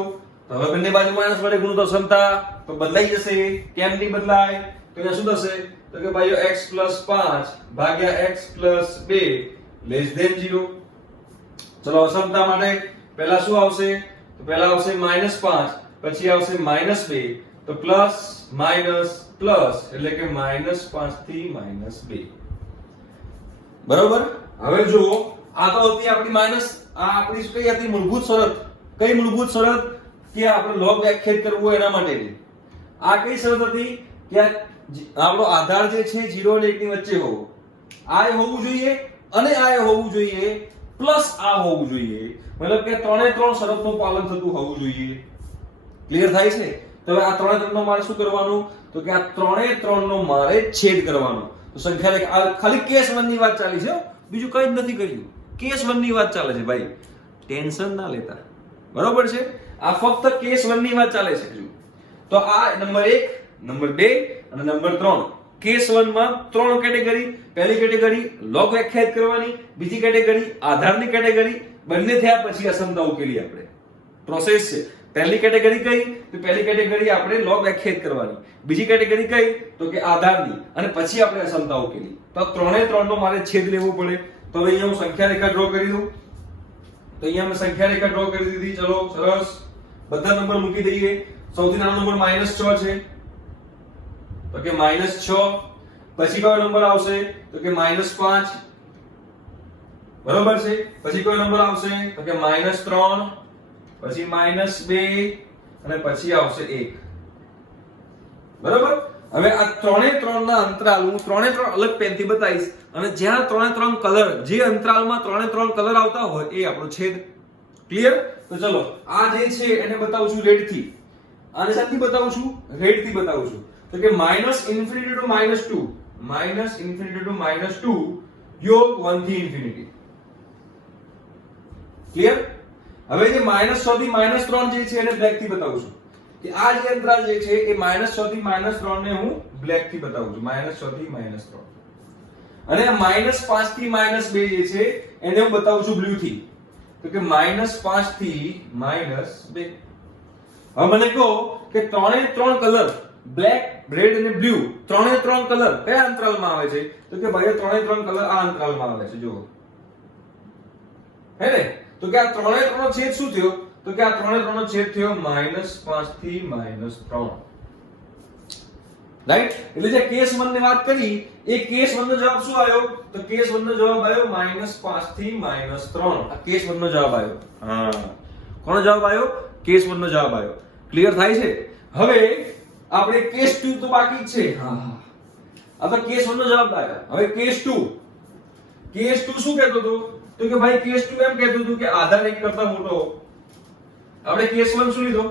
તો હવે બંને બાજુ માઈનસ વડે ગુણો તો ક્ષમતા તો બદલાઈ જશે. કેમ નહીં બદલાય? તો અહીંયા શું થશે? તો કે ભાઈઓ x + 5 ભાગ્યા x + 2 લેસ ધેન 0. ચલો અસમતા માટે પહેલા શું આવશે? તો પહેલા આવશે -5 પછી આવશે -2 તો પ્લસ માઈનસ પ્લસ એટલે કે -5 થી -2. બરોબર? હવે જુઓ આ તો હતી આપણી માઈનસ, આ આપણી શું કઈ હતી? મૂળભૂત શરત. કઈ મૂળભૂત શરત? કે આપણે લોગ વ્યાખ્યાયિત કરવું હોય એના માટેની. આ કઈ શરત હતી? કે આપણો આધાર જે છે 0 અને 1 ની વચ્ચે હોવો. આ હોવું જોઈએ અને આ હોવું જોઈએ પ્લસ આ હોવું જોઈએ. મતલબ કે 3 3 શરતનું પાલન થતું હોવું જોઈએ. ક્લિયર થાય છે? તો હવે આ 3 3 નો મારે શું કરવાનું? તો કે આ 3 3 નો મારે છેદ કરવાનો. તો સંખ્યા રેખા ખાલી કેસ 1 ની વાત ચાલી છે, બીજું કંઈ જ નથી કર્યું. કેસ 1 ની વાત ચાલે છે ભાઈ, ટેન્શન ના લેતા. બરોબર છે? આ ફક્ત કેસ 1 ની વાત ચાલે છે. તો આ નંબર 1, નંબર 2 અને નંબર 3. કેસ 1 માં 3 કેટેગરી. પહેલી કેટેગરી લોગ વ્યાખ્યાયિત કરવાની, બીજી કેટેગરી આધારની કેટેગરી. બંને થયા પછી અસમતા ઉકેલી આપણે. પ્રોસેસ છે. પહેલી કેટેગરી કઈ? તો પહેલી કેટેગરી આપણે લોગ વ્યાખ્યાયિત કરવાની. બીજી કેટેગરી કઈ? તો કે આધારની. અને પછી આપણે અસમતા ઉકેલી. તો 3 3 નો મારે છેદ લેવો પડે. તો હવે અહીંયા હું સંખ્યા રેખા ડ્રો કરી દઉં. તો અહીંયા મેં સંખ્યા રેખા ડ્રો કરી દીધી. ચલો સરસ, બધા નંબર મૂકી દઈએ. સૌથી નાનો નંબર -6 છે તો કે -6. પછી કયો નંબર આવશે? તો કે -5. બરોબર છે? પછી કયો નંબર આવશે? તો કે -3, પછી -2 અને પછી આવશે 1. બરોબર? હવે આ 3 3 ના અંતરાલ હું 3 3 અલગ પેનથી બતાવીશ અને જ્યાં 3 3 કલર, જે અંતરાલમાં 3 3 કલર આવતા હોય એ આપણો છેદ. ક્લિયર? તો ચલો આ જે છે એને બતાવું છું રેડ થી. આને શાથી બતાવું છું? રેડ થી બતાવું છું. તો કે -∞ to -2 યોગ 1 થી ∞. ક્લિયર? હવે જે -6 થી -3 જે છે એને બ્લેક થી બતાવું છું. કે આ જે અંતરાલ જે છે એ -6 થી -3 ને હું બ્લેક થી બતાવું છું. -6 થી -3. અને -5 થી -2 જે છે એને હું બતાવું છું બ્લુ થી. તો કે -5 થી -2. હવે મને કહો કે 3 3 કલર બ્લેક, રેડ અને બ્લુ 3 3 કલર કયા અંતરાલમાં આવે છે? તો કે ભાઈ 3 3 કલર આ અંતરાલમાં આવે છે. જુઓ, હે ને? તો કે આ 3 3 નો છેદ શું થયો? તો કે આ 3 3 નો છેદ થયો -5 થી -3. રાઈટ? એટલે જે કેસ 1 ની વાત કરી એ કેસ 1 નો જવાબ શું આવ્યો? તો કેસ 1 નો જવાબ આવ્યો -5 થી -3. આ કેસ 1 નો જવાબ આવ્યો. હા, કોનો જવાબ આવ્યો? કેસ 1 નો જવાબ આવ્યો. ક્લિયર થાય છે? હવે આપણે કેસ 2 તો બાકી જ છે. હા, આ તો કેસ 1 નો જવાબ આવ્યો. હવે કેસ 2. કેસ 2 શું કહેતો હતો? તો કે ભાઈ કેસ 2 એમ કહેતું હતું કે આધાર 1 કરતા મોટો. આપણે કેસ 1 શું લીધો?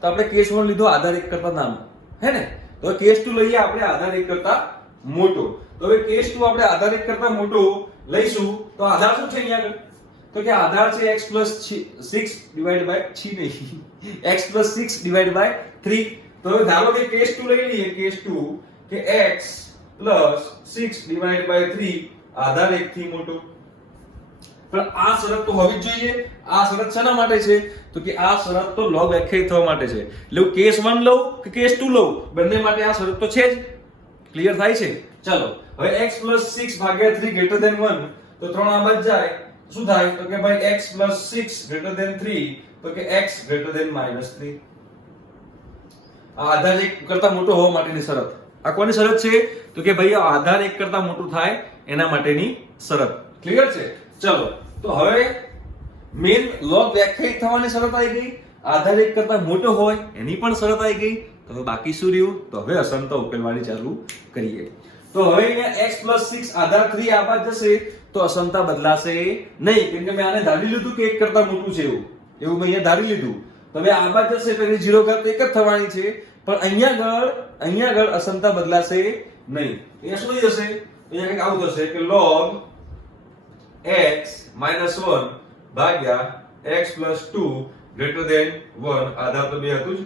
તો આપણે કેસ 1 લીધો આધાર 1 કરતા નાનો, હે ને? તો કેસ 2 લઈએ આપણે આધાર 1 કરતા મોટો. તો હવે કેસ 2 આપણે આધાર 1 કરતા મોટો લઈશું તો આધાર શું છે અહીંયા આગળ? તો કે આધાર છે x + 6 ડિવાઇડ બાય 6 નહીં, x + 6 ડિવાઇડ બાય 3. તો હવે ધારો કે કેસ 2 લઈ લઈએ. કેસ 2 કે x + 6 ડિવાઇડ બાય 3 આધાર 1 થી મોટો. પણ આ શરત તો હોવી જ જોઈએ. આ શરત શેના માટે છે? તો કે આ શરત તો લોગ વ્યાખ્યાયિત થવા માટે છે. એટલે કેસ 1 લઉં કે કેસ 2 લઉં, બંને માટે આ શરત તો છે જ. ક્લિયર થાય છે? ચલો હવે x + 6 ભાગ્યા 3 ગ્રેટર ધેન 1 તો 3 આ બાદ જાય શું થાય? તો કે ભાઈ x + 6 ગ્રેટર ધેન 3 તો કે x ગ્રેટર ધેન -3. આ આધાર 1 કરતા મોટો હોવા માટેની શરત. આ કોની શરત છે? તો કે ભાઈ આધાર 1 કરતા મોટું થાય એના માટેની શરત. ક્લિયર છે? ચલો તો હવે મેન લોગ વ્યાખ્યાયિત થવાની શરત આવી ગઈ, આધાર 1 કરતા મોટો હોય એની પણ શરત આવી ગઈ. તો હવે બાકી શું રહ્યું? તો હવે અસમતા ઉકેલવાની ચાલુ કરીએ. તો હવે અહીંયા x + 6 આધાર 3 આ બાદ જશે તો અસમતા બદલાશે નહીં, કેમ કે મેં આને ધારી લીધું કે 1 કરતા મોટું છે એવું મેં અહીંયા ધારી લીધું. તો હવે આ બાદ જશે તો એની 0 ઘાત 1 જ થવાની છે. પણ અહીંયા આગળ અસમતા બદલાશે નહીં. અહીંયા શું થઈ જશે? અહીંયા કંઈક આવું થશે કે log x - 1 ભાગ્યા x + 2 ગ્રેટર ધેન 1. આધાર તો 2 હતું જ.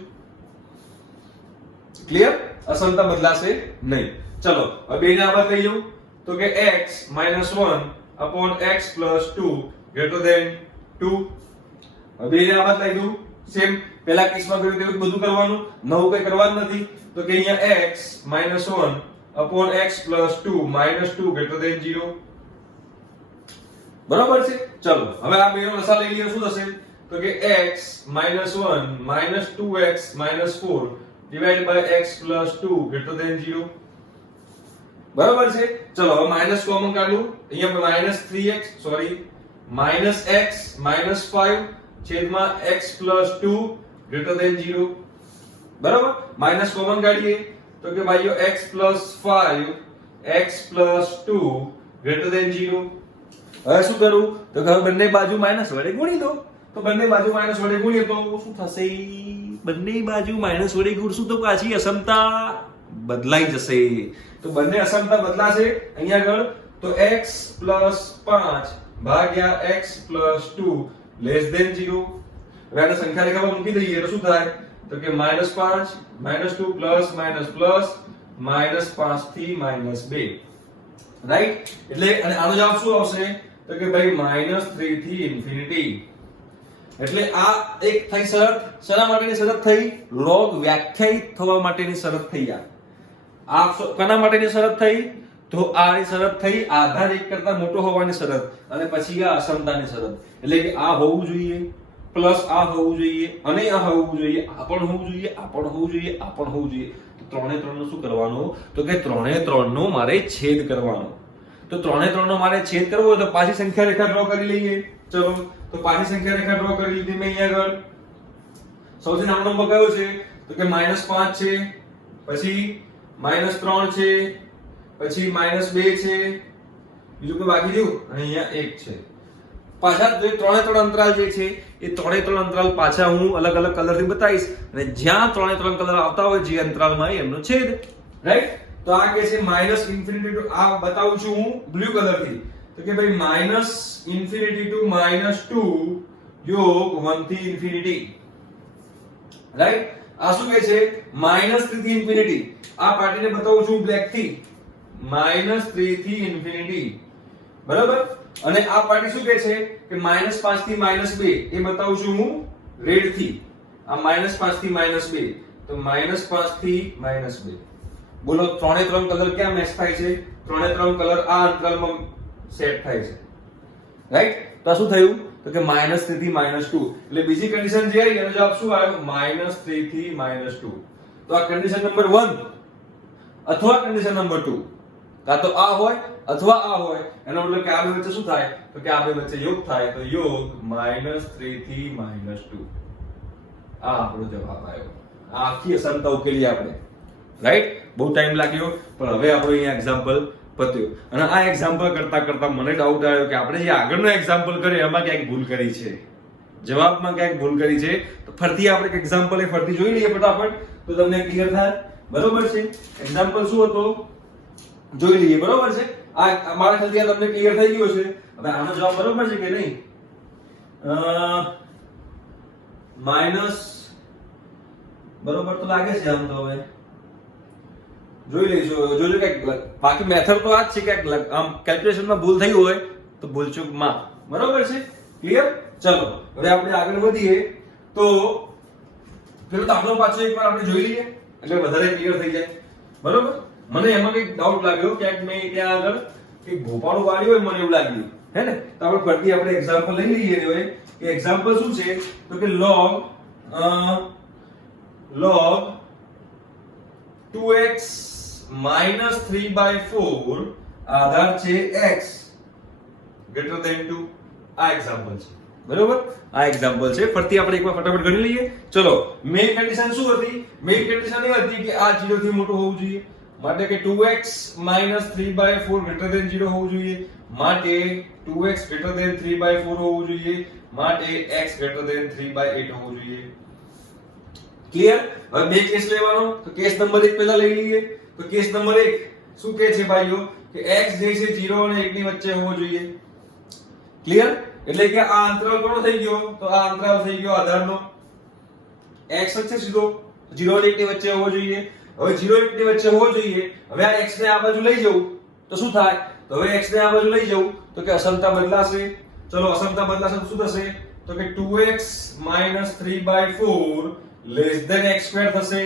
ક્લિયર? અસમતા બદલાશે નહીં. ચલો હવે બે ને આ બાદ લઈ લઉં તો કે x - 1 upon x plus 2 greater than 2. હવે બે ને આ બાદ લઈ દઉં સેમ પહેલા કેસમાં કર્યું તેવું બધું કરવાનું, નવું કઈ કરવાનું નથી. તો કે અહીંયા x - 1 upon x plus 2 -2 greater than 0. બરાબર છે. ચલો હવે આ બેનો લસા લઈ લઈએ શું થશે તો કે x - 1 - 2x - 4 divided by x plus 2 greater than 0. બરાબર છે. ચલો હવે માઈનસ કોમન કાઢું, અહીંયા -3x સોરી -x -5 છેદમાં x plus 2 greater than 0. બરાબર, માઈનસ કોમન કાઢીએ તો કે ભાઈઓ x plus 5 x plus 2 greater than 0. હવે શું કરું તો કે બંને બાજુ માઈનસ વડે ગુણી દો. તો બંને બાજુ માઈનસ વડે ગુણીએ તો શું થશે? બંને બાજુ માઈનસ વડે ગુણશું તો પાછી અસમતા બદલાઈ જશે. તો બંને અસમતા બદલાશે અહીંયા આગળ. તો x plus 5 ભાગ્યા x plus 2 less than 0. હવે આને સંખ્યા રેખામાં મૂકી દઈએ તો શું થાય તો કે -5 -2 પ્લસ માઈનસ પ્લસ -5 થી -2. રાઈટ? એટલે અને આનો જવાબ શું આવશે તો કે ભાઈ -3 થી ઇન્ફિનિટી. એટલે આ એક થઈ શરત. શેના માટેની શરત થઈ? log વ્યાખ્યાયિત થવા માટેની શરત થઈ. આ કોના માટેની શરત થઈ? તો આની શરત થઈ આધાર એક કરતા મોટો હોવાની શરત, અને પછી આ અસમતાની શરત. એટલે કે આ હોવું જોઈએ પ્લસ આ હોવું જોઈએ અને આ હોવું જોઈએ, આ પણ હોવું જોઈએ, આ પણ હોવું જોઈએ, આ પણ હોવું જોઈએ. તો ત્રણે ત્રણ નું શું કરવાનું તો કે ત્રણે ત્રણ નો મારે છેદ કરવાનો. તો ત્રણે ત્રણ નો મારે છેદ કરવો હોય તો પાછી સંખ્યા રેખા ડ્રો કરી લઈએ. ચલો તો પાછી સંખ્યા રેખા ડ્રો કરી લીધી મેં અહીંયા આગળ. સૌથી નાનો નંબર કયો છે તો કે -5 છે, પછી -3 છે, પછી -2 છે, બીજું કોઈ બાકી રહ્યું અને અહીંયા 1 છે. પાછા જે ત્રણે ત્રણ અંતરાલ જે છે એ ત્રણે ત્રણ અંતરાલ પાછા હું અલગ અલગ કલર થી બતાવીશ, અને જ્યાં ત્રણે ત્રણ કલર આવતા હોય જે અંતરાલમાં એમનો છેદ. રાઈટ? તો આ કે છે -ઇન્ફિનિટી ટુ, આ બતાવું છું હું બ્લુ કલર થી. તો કે ભાઈ -ઇન્ફિનિટી ટુ -2 યોગ 1 થી ઇન્ફિનિટી. રાઈટ? આ શું કહે છે? -3 થી ઇન્ફિનિટી. આ પાર્ટીને બતાવું છું બ્લેક થી, -3 થી ઇન્ફિનિટી. બરાબર? અને આ પાર્ટી શું કહે છે કે -5 થી -2 એ બતાવું છું હું રેડ થી. આ -5 થી -2 તો -5 થી -2. બોલો ત્રણે ત્રણ કલર ક્યાં મેચ થાય છે? ત્રણે ત્રણ કલર આ અંતરાલમાં સેટ થાય છે. રાઈટ? તો શું થયું તો કે -3 થી -2. એટલે બીજી કન્ડિશન જે આવી એનો જવાબ શું આવ્યો? -3 થી -2. તો આ કન્ડિશન નંબર 1 અથવા કન્ડિશન નંબર 2. કાં તો આ હોય અથવા આ હોય. એનો મતલબ કે આ બે વચ્ચે શું થાય તો કે આ બે વચ્ચે યોગ થાય. તો યોગ -3 થી -2. આ આપણો જવાબ આવ્યો. આ આખી અસમતા ઉકેલી આપણે. રાઈટ? બહુ ટાઈમ લાગ્યો પણ હવે આપણો અહીંયા એક્ઝામ્પલ પત્યો. અને આ એક્ઝામ્પલ કરતા કરતા મને ડાઉટ આવ્યો કે આપણે જે આગળનો એક્ઝામ્પલ કર્યો એમાં ક્યાંક ભૂલ કરી છે, જવાબમાં ક્યાંક ભૂલ કરી છે. તો ફરીથી આપણે એક એક્ઝામ્પલ એ ફરીથી જોઈ લઈએ ફટાફટ તો તમને ક્લિયર થાય. બરોબર છે? એક્ઝામ્પલ શું હતો જોઈ લઈએ. બરોબર છે? આ મારા ખ્યાલથી આ તમને ક્લિયર થઈ ગયો છે. હવે આનો જવાબ બરોબર છે કે નહીં? માઈનસ બરોબર તો લાગે છે આમ. તો હવે જોઈ લઈશું, જોજો કે બાકી મેથડ તો આ જ છે કે આમ કેલ્ક્યુલેશનમાં ભૂલ થઈ હોય તો ભૂલચૂકમાં. બરોબર છે? ક્લિયર? ચલો હવે આપણે આગળ વધીએ. તો પેલો દાખલો પાછો એકવાર આપણે જોઈ લઈએ એટલે વધારે ક્લિયર થઈ જાય. બરોબર? મને એમાં કઈક ડાઉટ લાગ્યો ક્યાંક મેં ત્યાં આગળ કે ગોપાળું વાળી હોય મને એવું લાગ્યું. હે ને? તો આપણે ફરીથી આપણે એક્ઝામ્પલ લઈ લઈએ. હવે કે એક્ઝામ્પલ શું છે તો કે log 2x minus 3/4 આધાર છે x greater than 2. આ એક્ઝામ્પલ છે. બરોબર? આ એક્ઝામ્પલ છે. ફરીથી આપણે એકવાર ફટાફટ ગણી લઈએ. ચલો મેઇન કન્ડિશન શું હતી? મેઇન કન્ડિશન એ હતી કે આ 0 થી મોટો હોવું જોઈએ, માટે કે 2x minus 3/4 greater than 0 હોવું જોઈએ, માટે 2x greater than 3/4 હોવું જોઈએ, માટે x greater than 3/8 હોવું જોઈએ. ક્લિયર? હવે બે કેસ લેવાનો. તો કેસ નંબર 1 પહેલા લઈ લઈએ. તો કેસ નંબર 1 શું કહે છે ભાઈઓ કે x જે છે 0 અને 1 ની વચ્ચે હોવો જોઈએ. ક્લિયર? એટલે કે આ અંતરાલ કોનો થઈ ગયો? તો આ અંતરાલ થઈ ગયો આધારનો. x વચ્ચે સીધો 0 અને 1 ની વચ્ચે હોવો જોઈએ. હવે 0 1 ની વચ્ચે હોવો જોઈએ. હવે આ x ને આ બાજુ લઈ જવું તો શું થાય? તો હવે x ને આ બાજુ લઈ જવું તો કે અસમતા બદલાશે. ચલો અસમતા બદલાશે તો શું થશે? તો કે 2x - 3/4 x² થશે.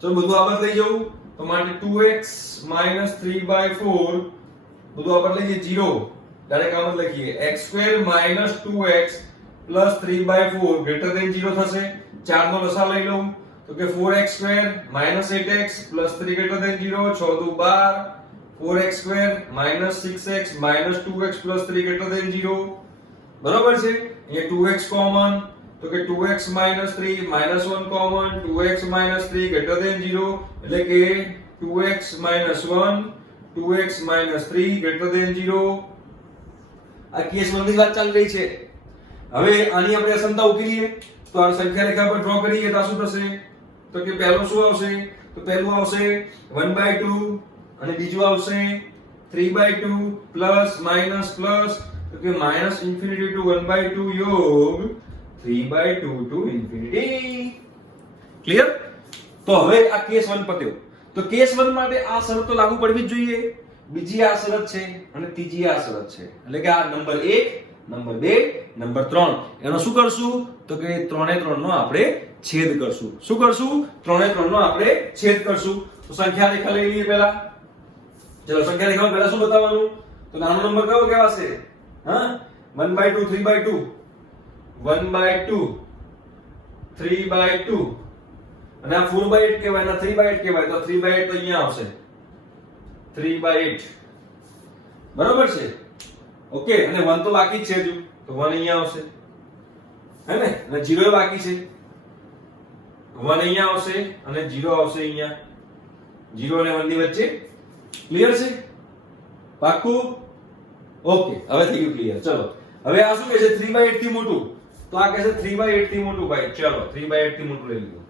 ચલો બધું આ બાજુ લઈ જવું તો માટે 2x - 3/4 બધું આ બાજુ લઈ જઈએ 0. ડાયરેક્ટ આમ જ લખીએ x² - 2x + 3/4 > 0 થશે. 4 નો લસા લઈ લઉં તો કે 4x² - 8x + 3 > 0 6 × 2 12 4x² - 6x - 2x + 3 > 0. બરોબર છે. અહીંયા 2x કોમન તો કે 2x - 3 -1 કોમન 2x - 3 > 0 એટલે કે 2x - 1 2x - 3 > 0. આ કેસ 1 ની વાત ચાલી રહી છે. હવે આની આપણે અસમતા ઉકેલીએ તો આ સંખ્યા રેખા પર ડ્રો કરીએ તો શું થશે? તો કે પહેલું શું આવશે? તો પહેલું આવશે 1/2 અને બીજું આવશે 3/2 પ્લસ માઈનસ પ્લસ તો કે માઈનસ ઇન્ફિનિટી ટુ 1/2 યોગ 3/2 ટુ ઇન્ફિનિટી. ક્લિયર? તો હવે આ કેસ 1 પત્યો. તો કેસ 1 માટે આ શરત તો લાગુ પડવી જ જોઈએ. બીજી આ શરત છે અને ત્રીજી આ શરત છે. એટલે કે આ નંબર 1 નંબર 2 નંબર 3 એનો શું કરશું? તો કે 3 એ 3 નો આપણે છેદ કરશું. શું કરશું? 3 એ 3 નો આપણે છેદ કરશું. તો સંખ્યા રેખા લઈ લઈએ પહેલા. ચલો સંખ્યા રેખામાં પહેલા શું બતાવવાનું? તો નાનો નંબર કયો કહેવાશે? હા 1/2 3/2 1/2 3/2 અને આ 4/8 કહેવાય અને 3/8 કહેવાય તો 3/8 તો અહીંયા આવશે 3/8. બરોબર છે? ઓકે. અને 1 તો બાકી જ છે હજુ તો 1 અહીંયા આવશે હે ને અને 0 બાકી છે 1 અહીંયા આવશે અને 0 આવશે અહીંયા 0 અને 1 ની વચ્ચે. ક્લિયર છે? પાક્કું? ઓકે હવે થઈ ગયું ક્લિયર. ચલો હવે આ શું કહે છે? 3/8 થી મોટું તો આ કહે છે 3/8 થી મોટું ભાઈ. ચલો 3/8 થી મોટું લઈ લીધું.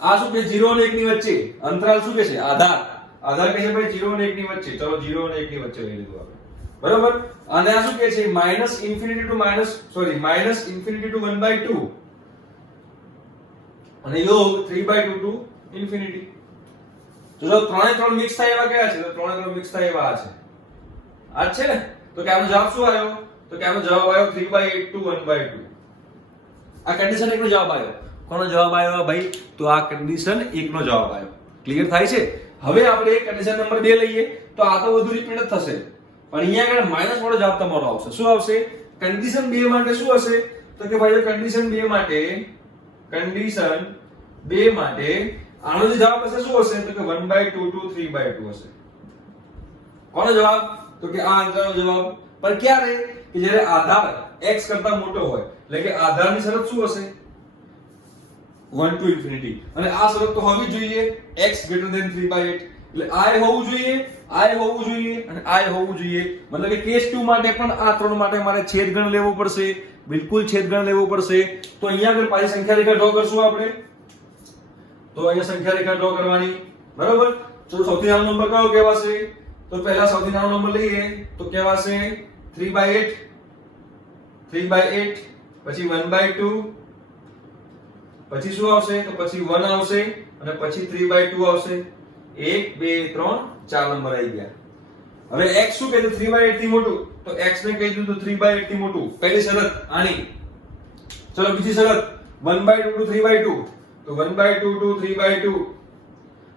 આ શું કહે 0 અને 1 ની વચ્ચે અંતરાલ શું કહે છે? આધાર. આધાર કહે છે ભાઈ 0 અને 1 ની વચ્ચે. ચલો 0 અને 1 ની વચ્ચે લઈ લીધું આપણે. બરોબર? અને આ શું કહે છે? માઈનસ ઇન્ફિનિટી ટુ 1/2 અને યોગ 3/2 ટુ ઇન્ફિનિટી. તો જો 3 એ 3 મિક્સ થાય એવા કયા છે? તો 3 એ 3 મિક્સ થાય એવા આ છે. આ છે ને? તો કે આનો જવાબ શું આવ્યો? તો કે આનો જવાબ આવ્યો 3/8 ટુ 1/2. આ કન્ડિશન 1 નો જવાબ આવ્યો. કોનો જવાબ આવ્યો ભાઈ? તો આ કન્ડિશન 1 નો જવાબ આવ્યો. ક્લિયર થાય છે? હવે આપણે કન્ડિશન નંબર 2 લઈએ તો આ તો વધુ રિપીટ જ થશે. પણ અહીંયા આગળ માઈનસ વાળો જવાબ તમારો આવશે. શું આવશે? કન્ડિશન 2 માટે શું હશે? તો કે ભાઈ કન્ડિશન 2 માટે આનો જે જવાબ હશે શું હશે? તો કે 1/2 ટુ 3/2 હશે. કોનો જવાબ? તો કે આ અંતરનો જવાબ. પણ ક્યારે? કે જ્યારે આધાર x કરતા મોટો હોય. એટલે કે આધારની શરત શું હશે? 1 ટુ ઇન્ફિનિટી. અને આ શરત તો હોવી જોઈએ x > 3/8. એટલે આ હોવું જોઈએ, આ હોવું જોઈએ અને આ હોવું જોઈએ. મતલબ કે કેસ 2 માટે પણ આ ત્રણ માટે મારે છેદગણ લેવો પડશે. બિલકુલ છેદગણ લેવો પડશે. તો અહીંયા આગળ પાછી સંખ્યા રેખા ડ્રો કરશું આપણે. તો અહીંયા સંખ્યા રેખા ડ્રો કરવાની. બરોબર? તો સૌથી નાનો નંબર કયો કહેવાશે? તો પહેલા સૌથી નાનો નંબર લઈએ તો કહેવાશે 3/8 પછી 1/2 પછી શું આવશે? તો પછી 1 આવશે અને પછી 3/2 આવશે. 1 2 3 4 નંબર આવી ગયા. હવે x શું કહે છે? 3/8 થી મોટું. તો x ને કહી દીધું 3/8 થી મોટું. પહેલી શરત આની. ચલો બીજી શરત 1/2 ટુ 3/2 તો 1/2 ટુ 3/2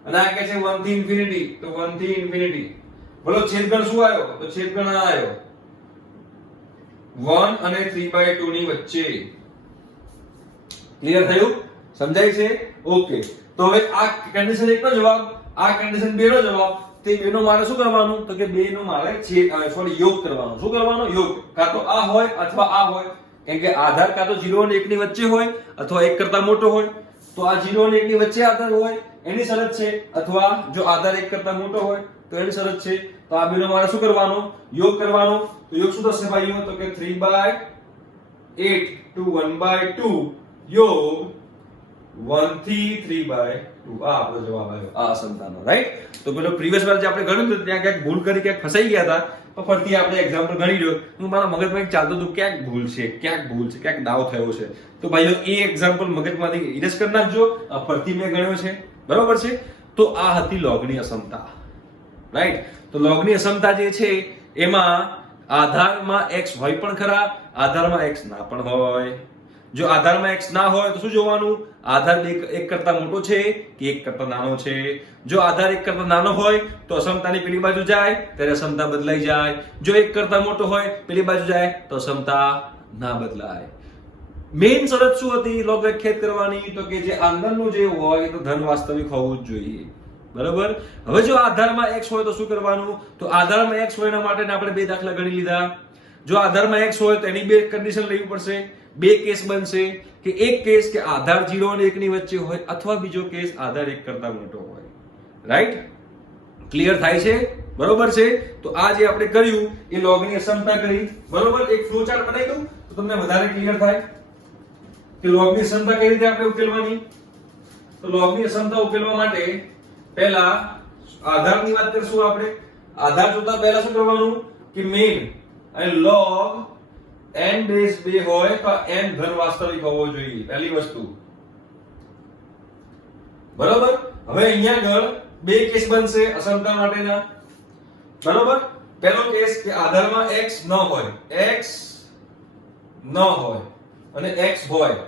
અને આ કહે છે 1 થી ઇન્ફિનિટી તો 1 થી ઇન્ફિનિટી. બોલો છેદગણ શું આવ્યો? તો છેદગણ આ આવ્યો 1 અને 3/2 ની વચ્ચે. ક્લિયર થયું? સમજાય છે? ઓકે. તો હવે આ કન્ડિશન 1 નો જવાબ, આ કન્ડિશન 2 નો જવાબ. તે 2 નો મારે શું કરવાનું? તો કે 2 નો મારે યોગ કરવાનો. શું કરવાનો? યોગ. કાં તો આ હોય અથવા આ હોય. કેમ કે આધાર કાં તો 0 અને 1 ની વચ્ચે હોય અથવા 1 કરતા મોટો હોય. તો આ 0 અને 1 ની વચ્ચે આધાર હોય એની શરત છે. અથવા જો આધાર 1 કરતા મોટો હોય તો એની શરત છે. તો આ 2 નો મારે શું કરવાનો? યોગ કરવાનો. તો યોગ શું થશે ભાઈઓ? તો કે 3/8 ટુ 1/2 યોગ 1 થી 3/2. આ આપણો જવાબ આવ્યો આ અસમતાનો. રાઈટ? તો પેલો પ્રીવિયસ વાર જે આપણે ગણ્યું હતું ત્યાં ક્યાંક ભૂલ કરી ક્યાંક ફસાઈ ગયા હતા. તો ફરીથી આપણે એક્ઝામ્પલ ગણી લ્યો. હું મારા મગજમાં એક ચાલતું હતું ક્યાંક ભૂલ છે, ક્યાંક દાવ થયો છે. તો ભાઈઓ એ એક્ઝામ્પલ મગજમાંથી ઇરેઝ કરી નાખજો. ફરીથી મેં ગણ્યો છે. બરોબર છે? તો આ હતી લોગની અસમતા, રાઈટ? તો લોગની અસમતા જે છે એમાં આધારમાં x હોય પણ ખરા, આધારમાં x ના પણ હોય. જો આધારમાં x ના હોય તો શું જોવાનું? આધાર એક કરતા મોટો છે કે એક કરતા નાનો છે. જો આધાર એક કરતા નાનો હોય તો અસમતાની પેલી બાજુ જાય ત્યારે અસમતા બદલાઈ જાય. જો એક કરતા મોટો હોય પેલી બાજુ જાય તો અસમતા ના બદલાય. મેઇન શરત શું હતી લોગ વ્યાખ્યાયિત કરવાની? તો કે જે અંદરનું જે હોય તો ધન વાસ્તવિક હોવું જ જોઈએ. બરોબર? હવે જો આધારમાં x હોય તો શું કરવાનું? તો આધારમાં x હોય એના માટે આપણે બે દાખલા ગણી લીધા. જો આધારમાં x હોય તો એની બે કન્ડિશન લેવી પડશે. બે કેસ બનશે કે એક કેસ કે આધાર 0 અને 1 ની વચ્ચે હોય અથવા બીજો કેસ આધાર 1 કરતા મોટો હોય. રાઈટ? ક્લિયર થાય છે? બરોબર છે? તો આ જે આપણે કર્યું એ લોગની અસમતા કરી. બરોબર? એક ફ્લો ચાર્ટ બનાવી દઉં તો તમને વધારે ક્લિયર થાય કે લોગની અસમતા કઈ રીતે આપણે ઉકેલવાની. તો લોગની અસમતા ઉકેલવા માટે પહેલા આધારની વાત કરશું આપણે. આધાર જોતા પહેલા શું કરવાનું કે મેઇન અને log n બેઝ 2 હોય તો n ધન વાસ્તવિક હોવો જોઈએ. પહેલી વસ્તુ. બરોબર? હવે અહીંયા આગળ બે કેસ બનશે અસમતા માટેના. બરોબર? પહેલો કેસ કે આધારમાં x ન હોય, x ન હોય અને x હોય.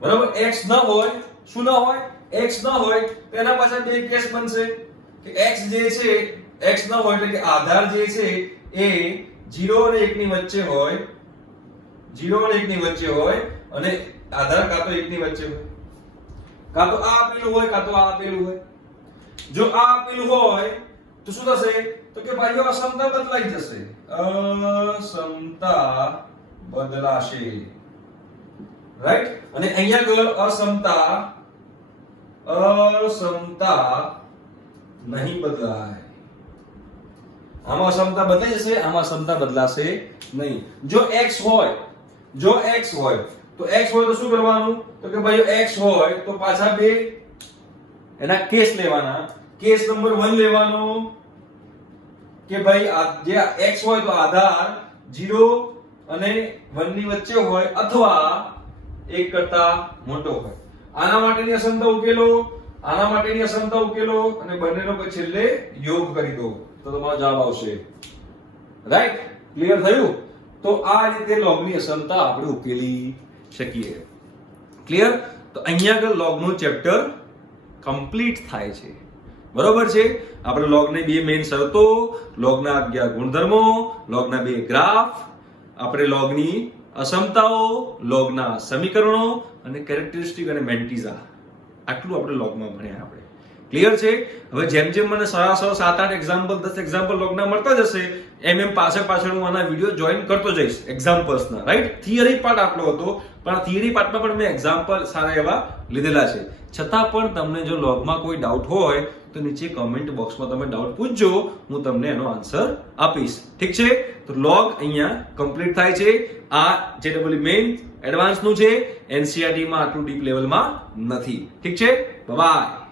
બરોબર? x ન હોય, શું ન હોય? x ન હોય તેના પાછળ બે કેસ બનશે કે x જે છે x ન હોય એટલે કે આધાર જે છે એ 0 અને 1 ની વચ્ચે હોય, 0 અને 1 ની વચ્ચે હોય અને આધાર કાં તો 1 ની વચ્ચે હોય, કાં તો આ આપેલું હોય કાં તો આ આપેલું હોય. જો આ આપેલું હોય તો શું થશે? તો કે ભાઈઓ અસમતા બદલાઈ જશે, અસમતા બદલાશે. રાઈટ? અને અહીંયા આગળ અસમતા નહીં બદલાય. આમાં અસમતા બદલાઈ જશે, આમાં અસમતા બદલાશે નહીં. જો x હોય તો શું કરવાનું? તો કે ભાઈ x હોય તો પાછા બે એના કેસ લેવાના. કેસ નંબર 1 લેવાનો કે ભાઈ જે x હોય તો આધાર 0 અને 1 ની વચ્ચે હોય અથવા 1 કરતા મોટો હોય. આના માટેની અસમતા ઉકેલો, આના માટેની અસમતા ઉકેલો અને બંનેનો પછી છેલ્લે યોગ કરી દો તો તમારો જવાબ આવશે. રાઈટ? ક્લિયર થયું? તો આ રીતે લોગની અસમતા આપણે ઉકેલી શકીએ. ક્લિયર? તો અહીંયા આગળ લોગનું ચેપ્ટર કમ્પ્લીટ થાય છે. બરોબર છે? આપણે લોગની બે મેઇન શરતો, લોગના 11 ગુણધર્મો, લોગના બે ગ્રાફ, આપણે લોગની અસમતાઓ, લોગના સમીકરણો અને કેરેક્ટરિસ્ટિક અને મેન્ટીઝા આટલું આપણે લોગમાં ભણ્યા આપણે. ક્લિયર છે? હવે જેમ જેમ મને 7-8 એક્ઝામ્પલ 10 એક્ઝામ્પલ લોગના મળતા જશે એમ પાછળ હું આના વિડિયો જોઈન કરતો જઈશ એક્ઝામ્પલ્સના. રાઈટ? થિયરી પાર્ટ આટલો હતો પણ થિયરી પાર્ટમાં પણ મેં એક્ઝામ્પલ સારા એવા લીધેલા છે. છતાં પણ તમને જો લોગમાં કોઈ ડાઉટ હોય તો નીચે કમેન્ટ બોક્સમાં તમે ડાઉટ પૂછજો, હું તમને એનો આન્સર આપીશ. ઠીક છે? તો લોગ અહીંયા કમ્પ્લીટ થાય છે. આ JEE મેઇન એડવાન્સ નું છે, NCERT માં આટલું ડીપ લેવલમાં નથી. ઠીક છે? બાય.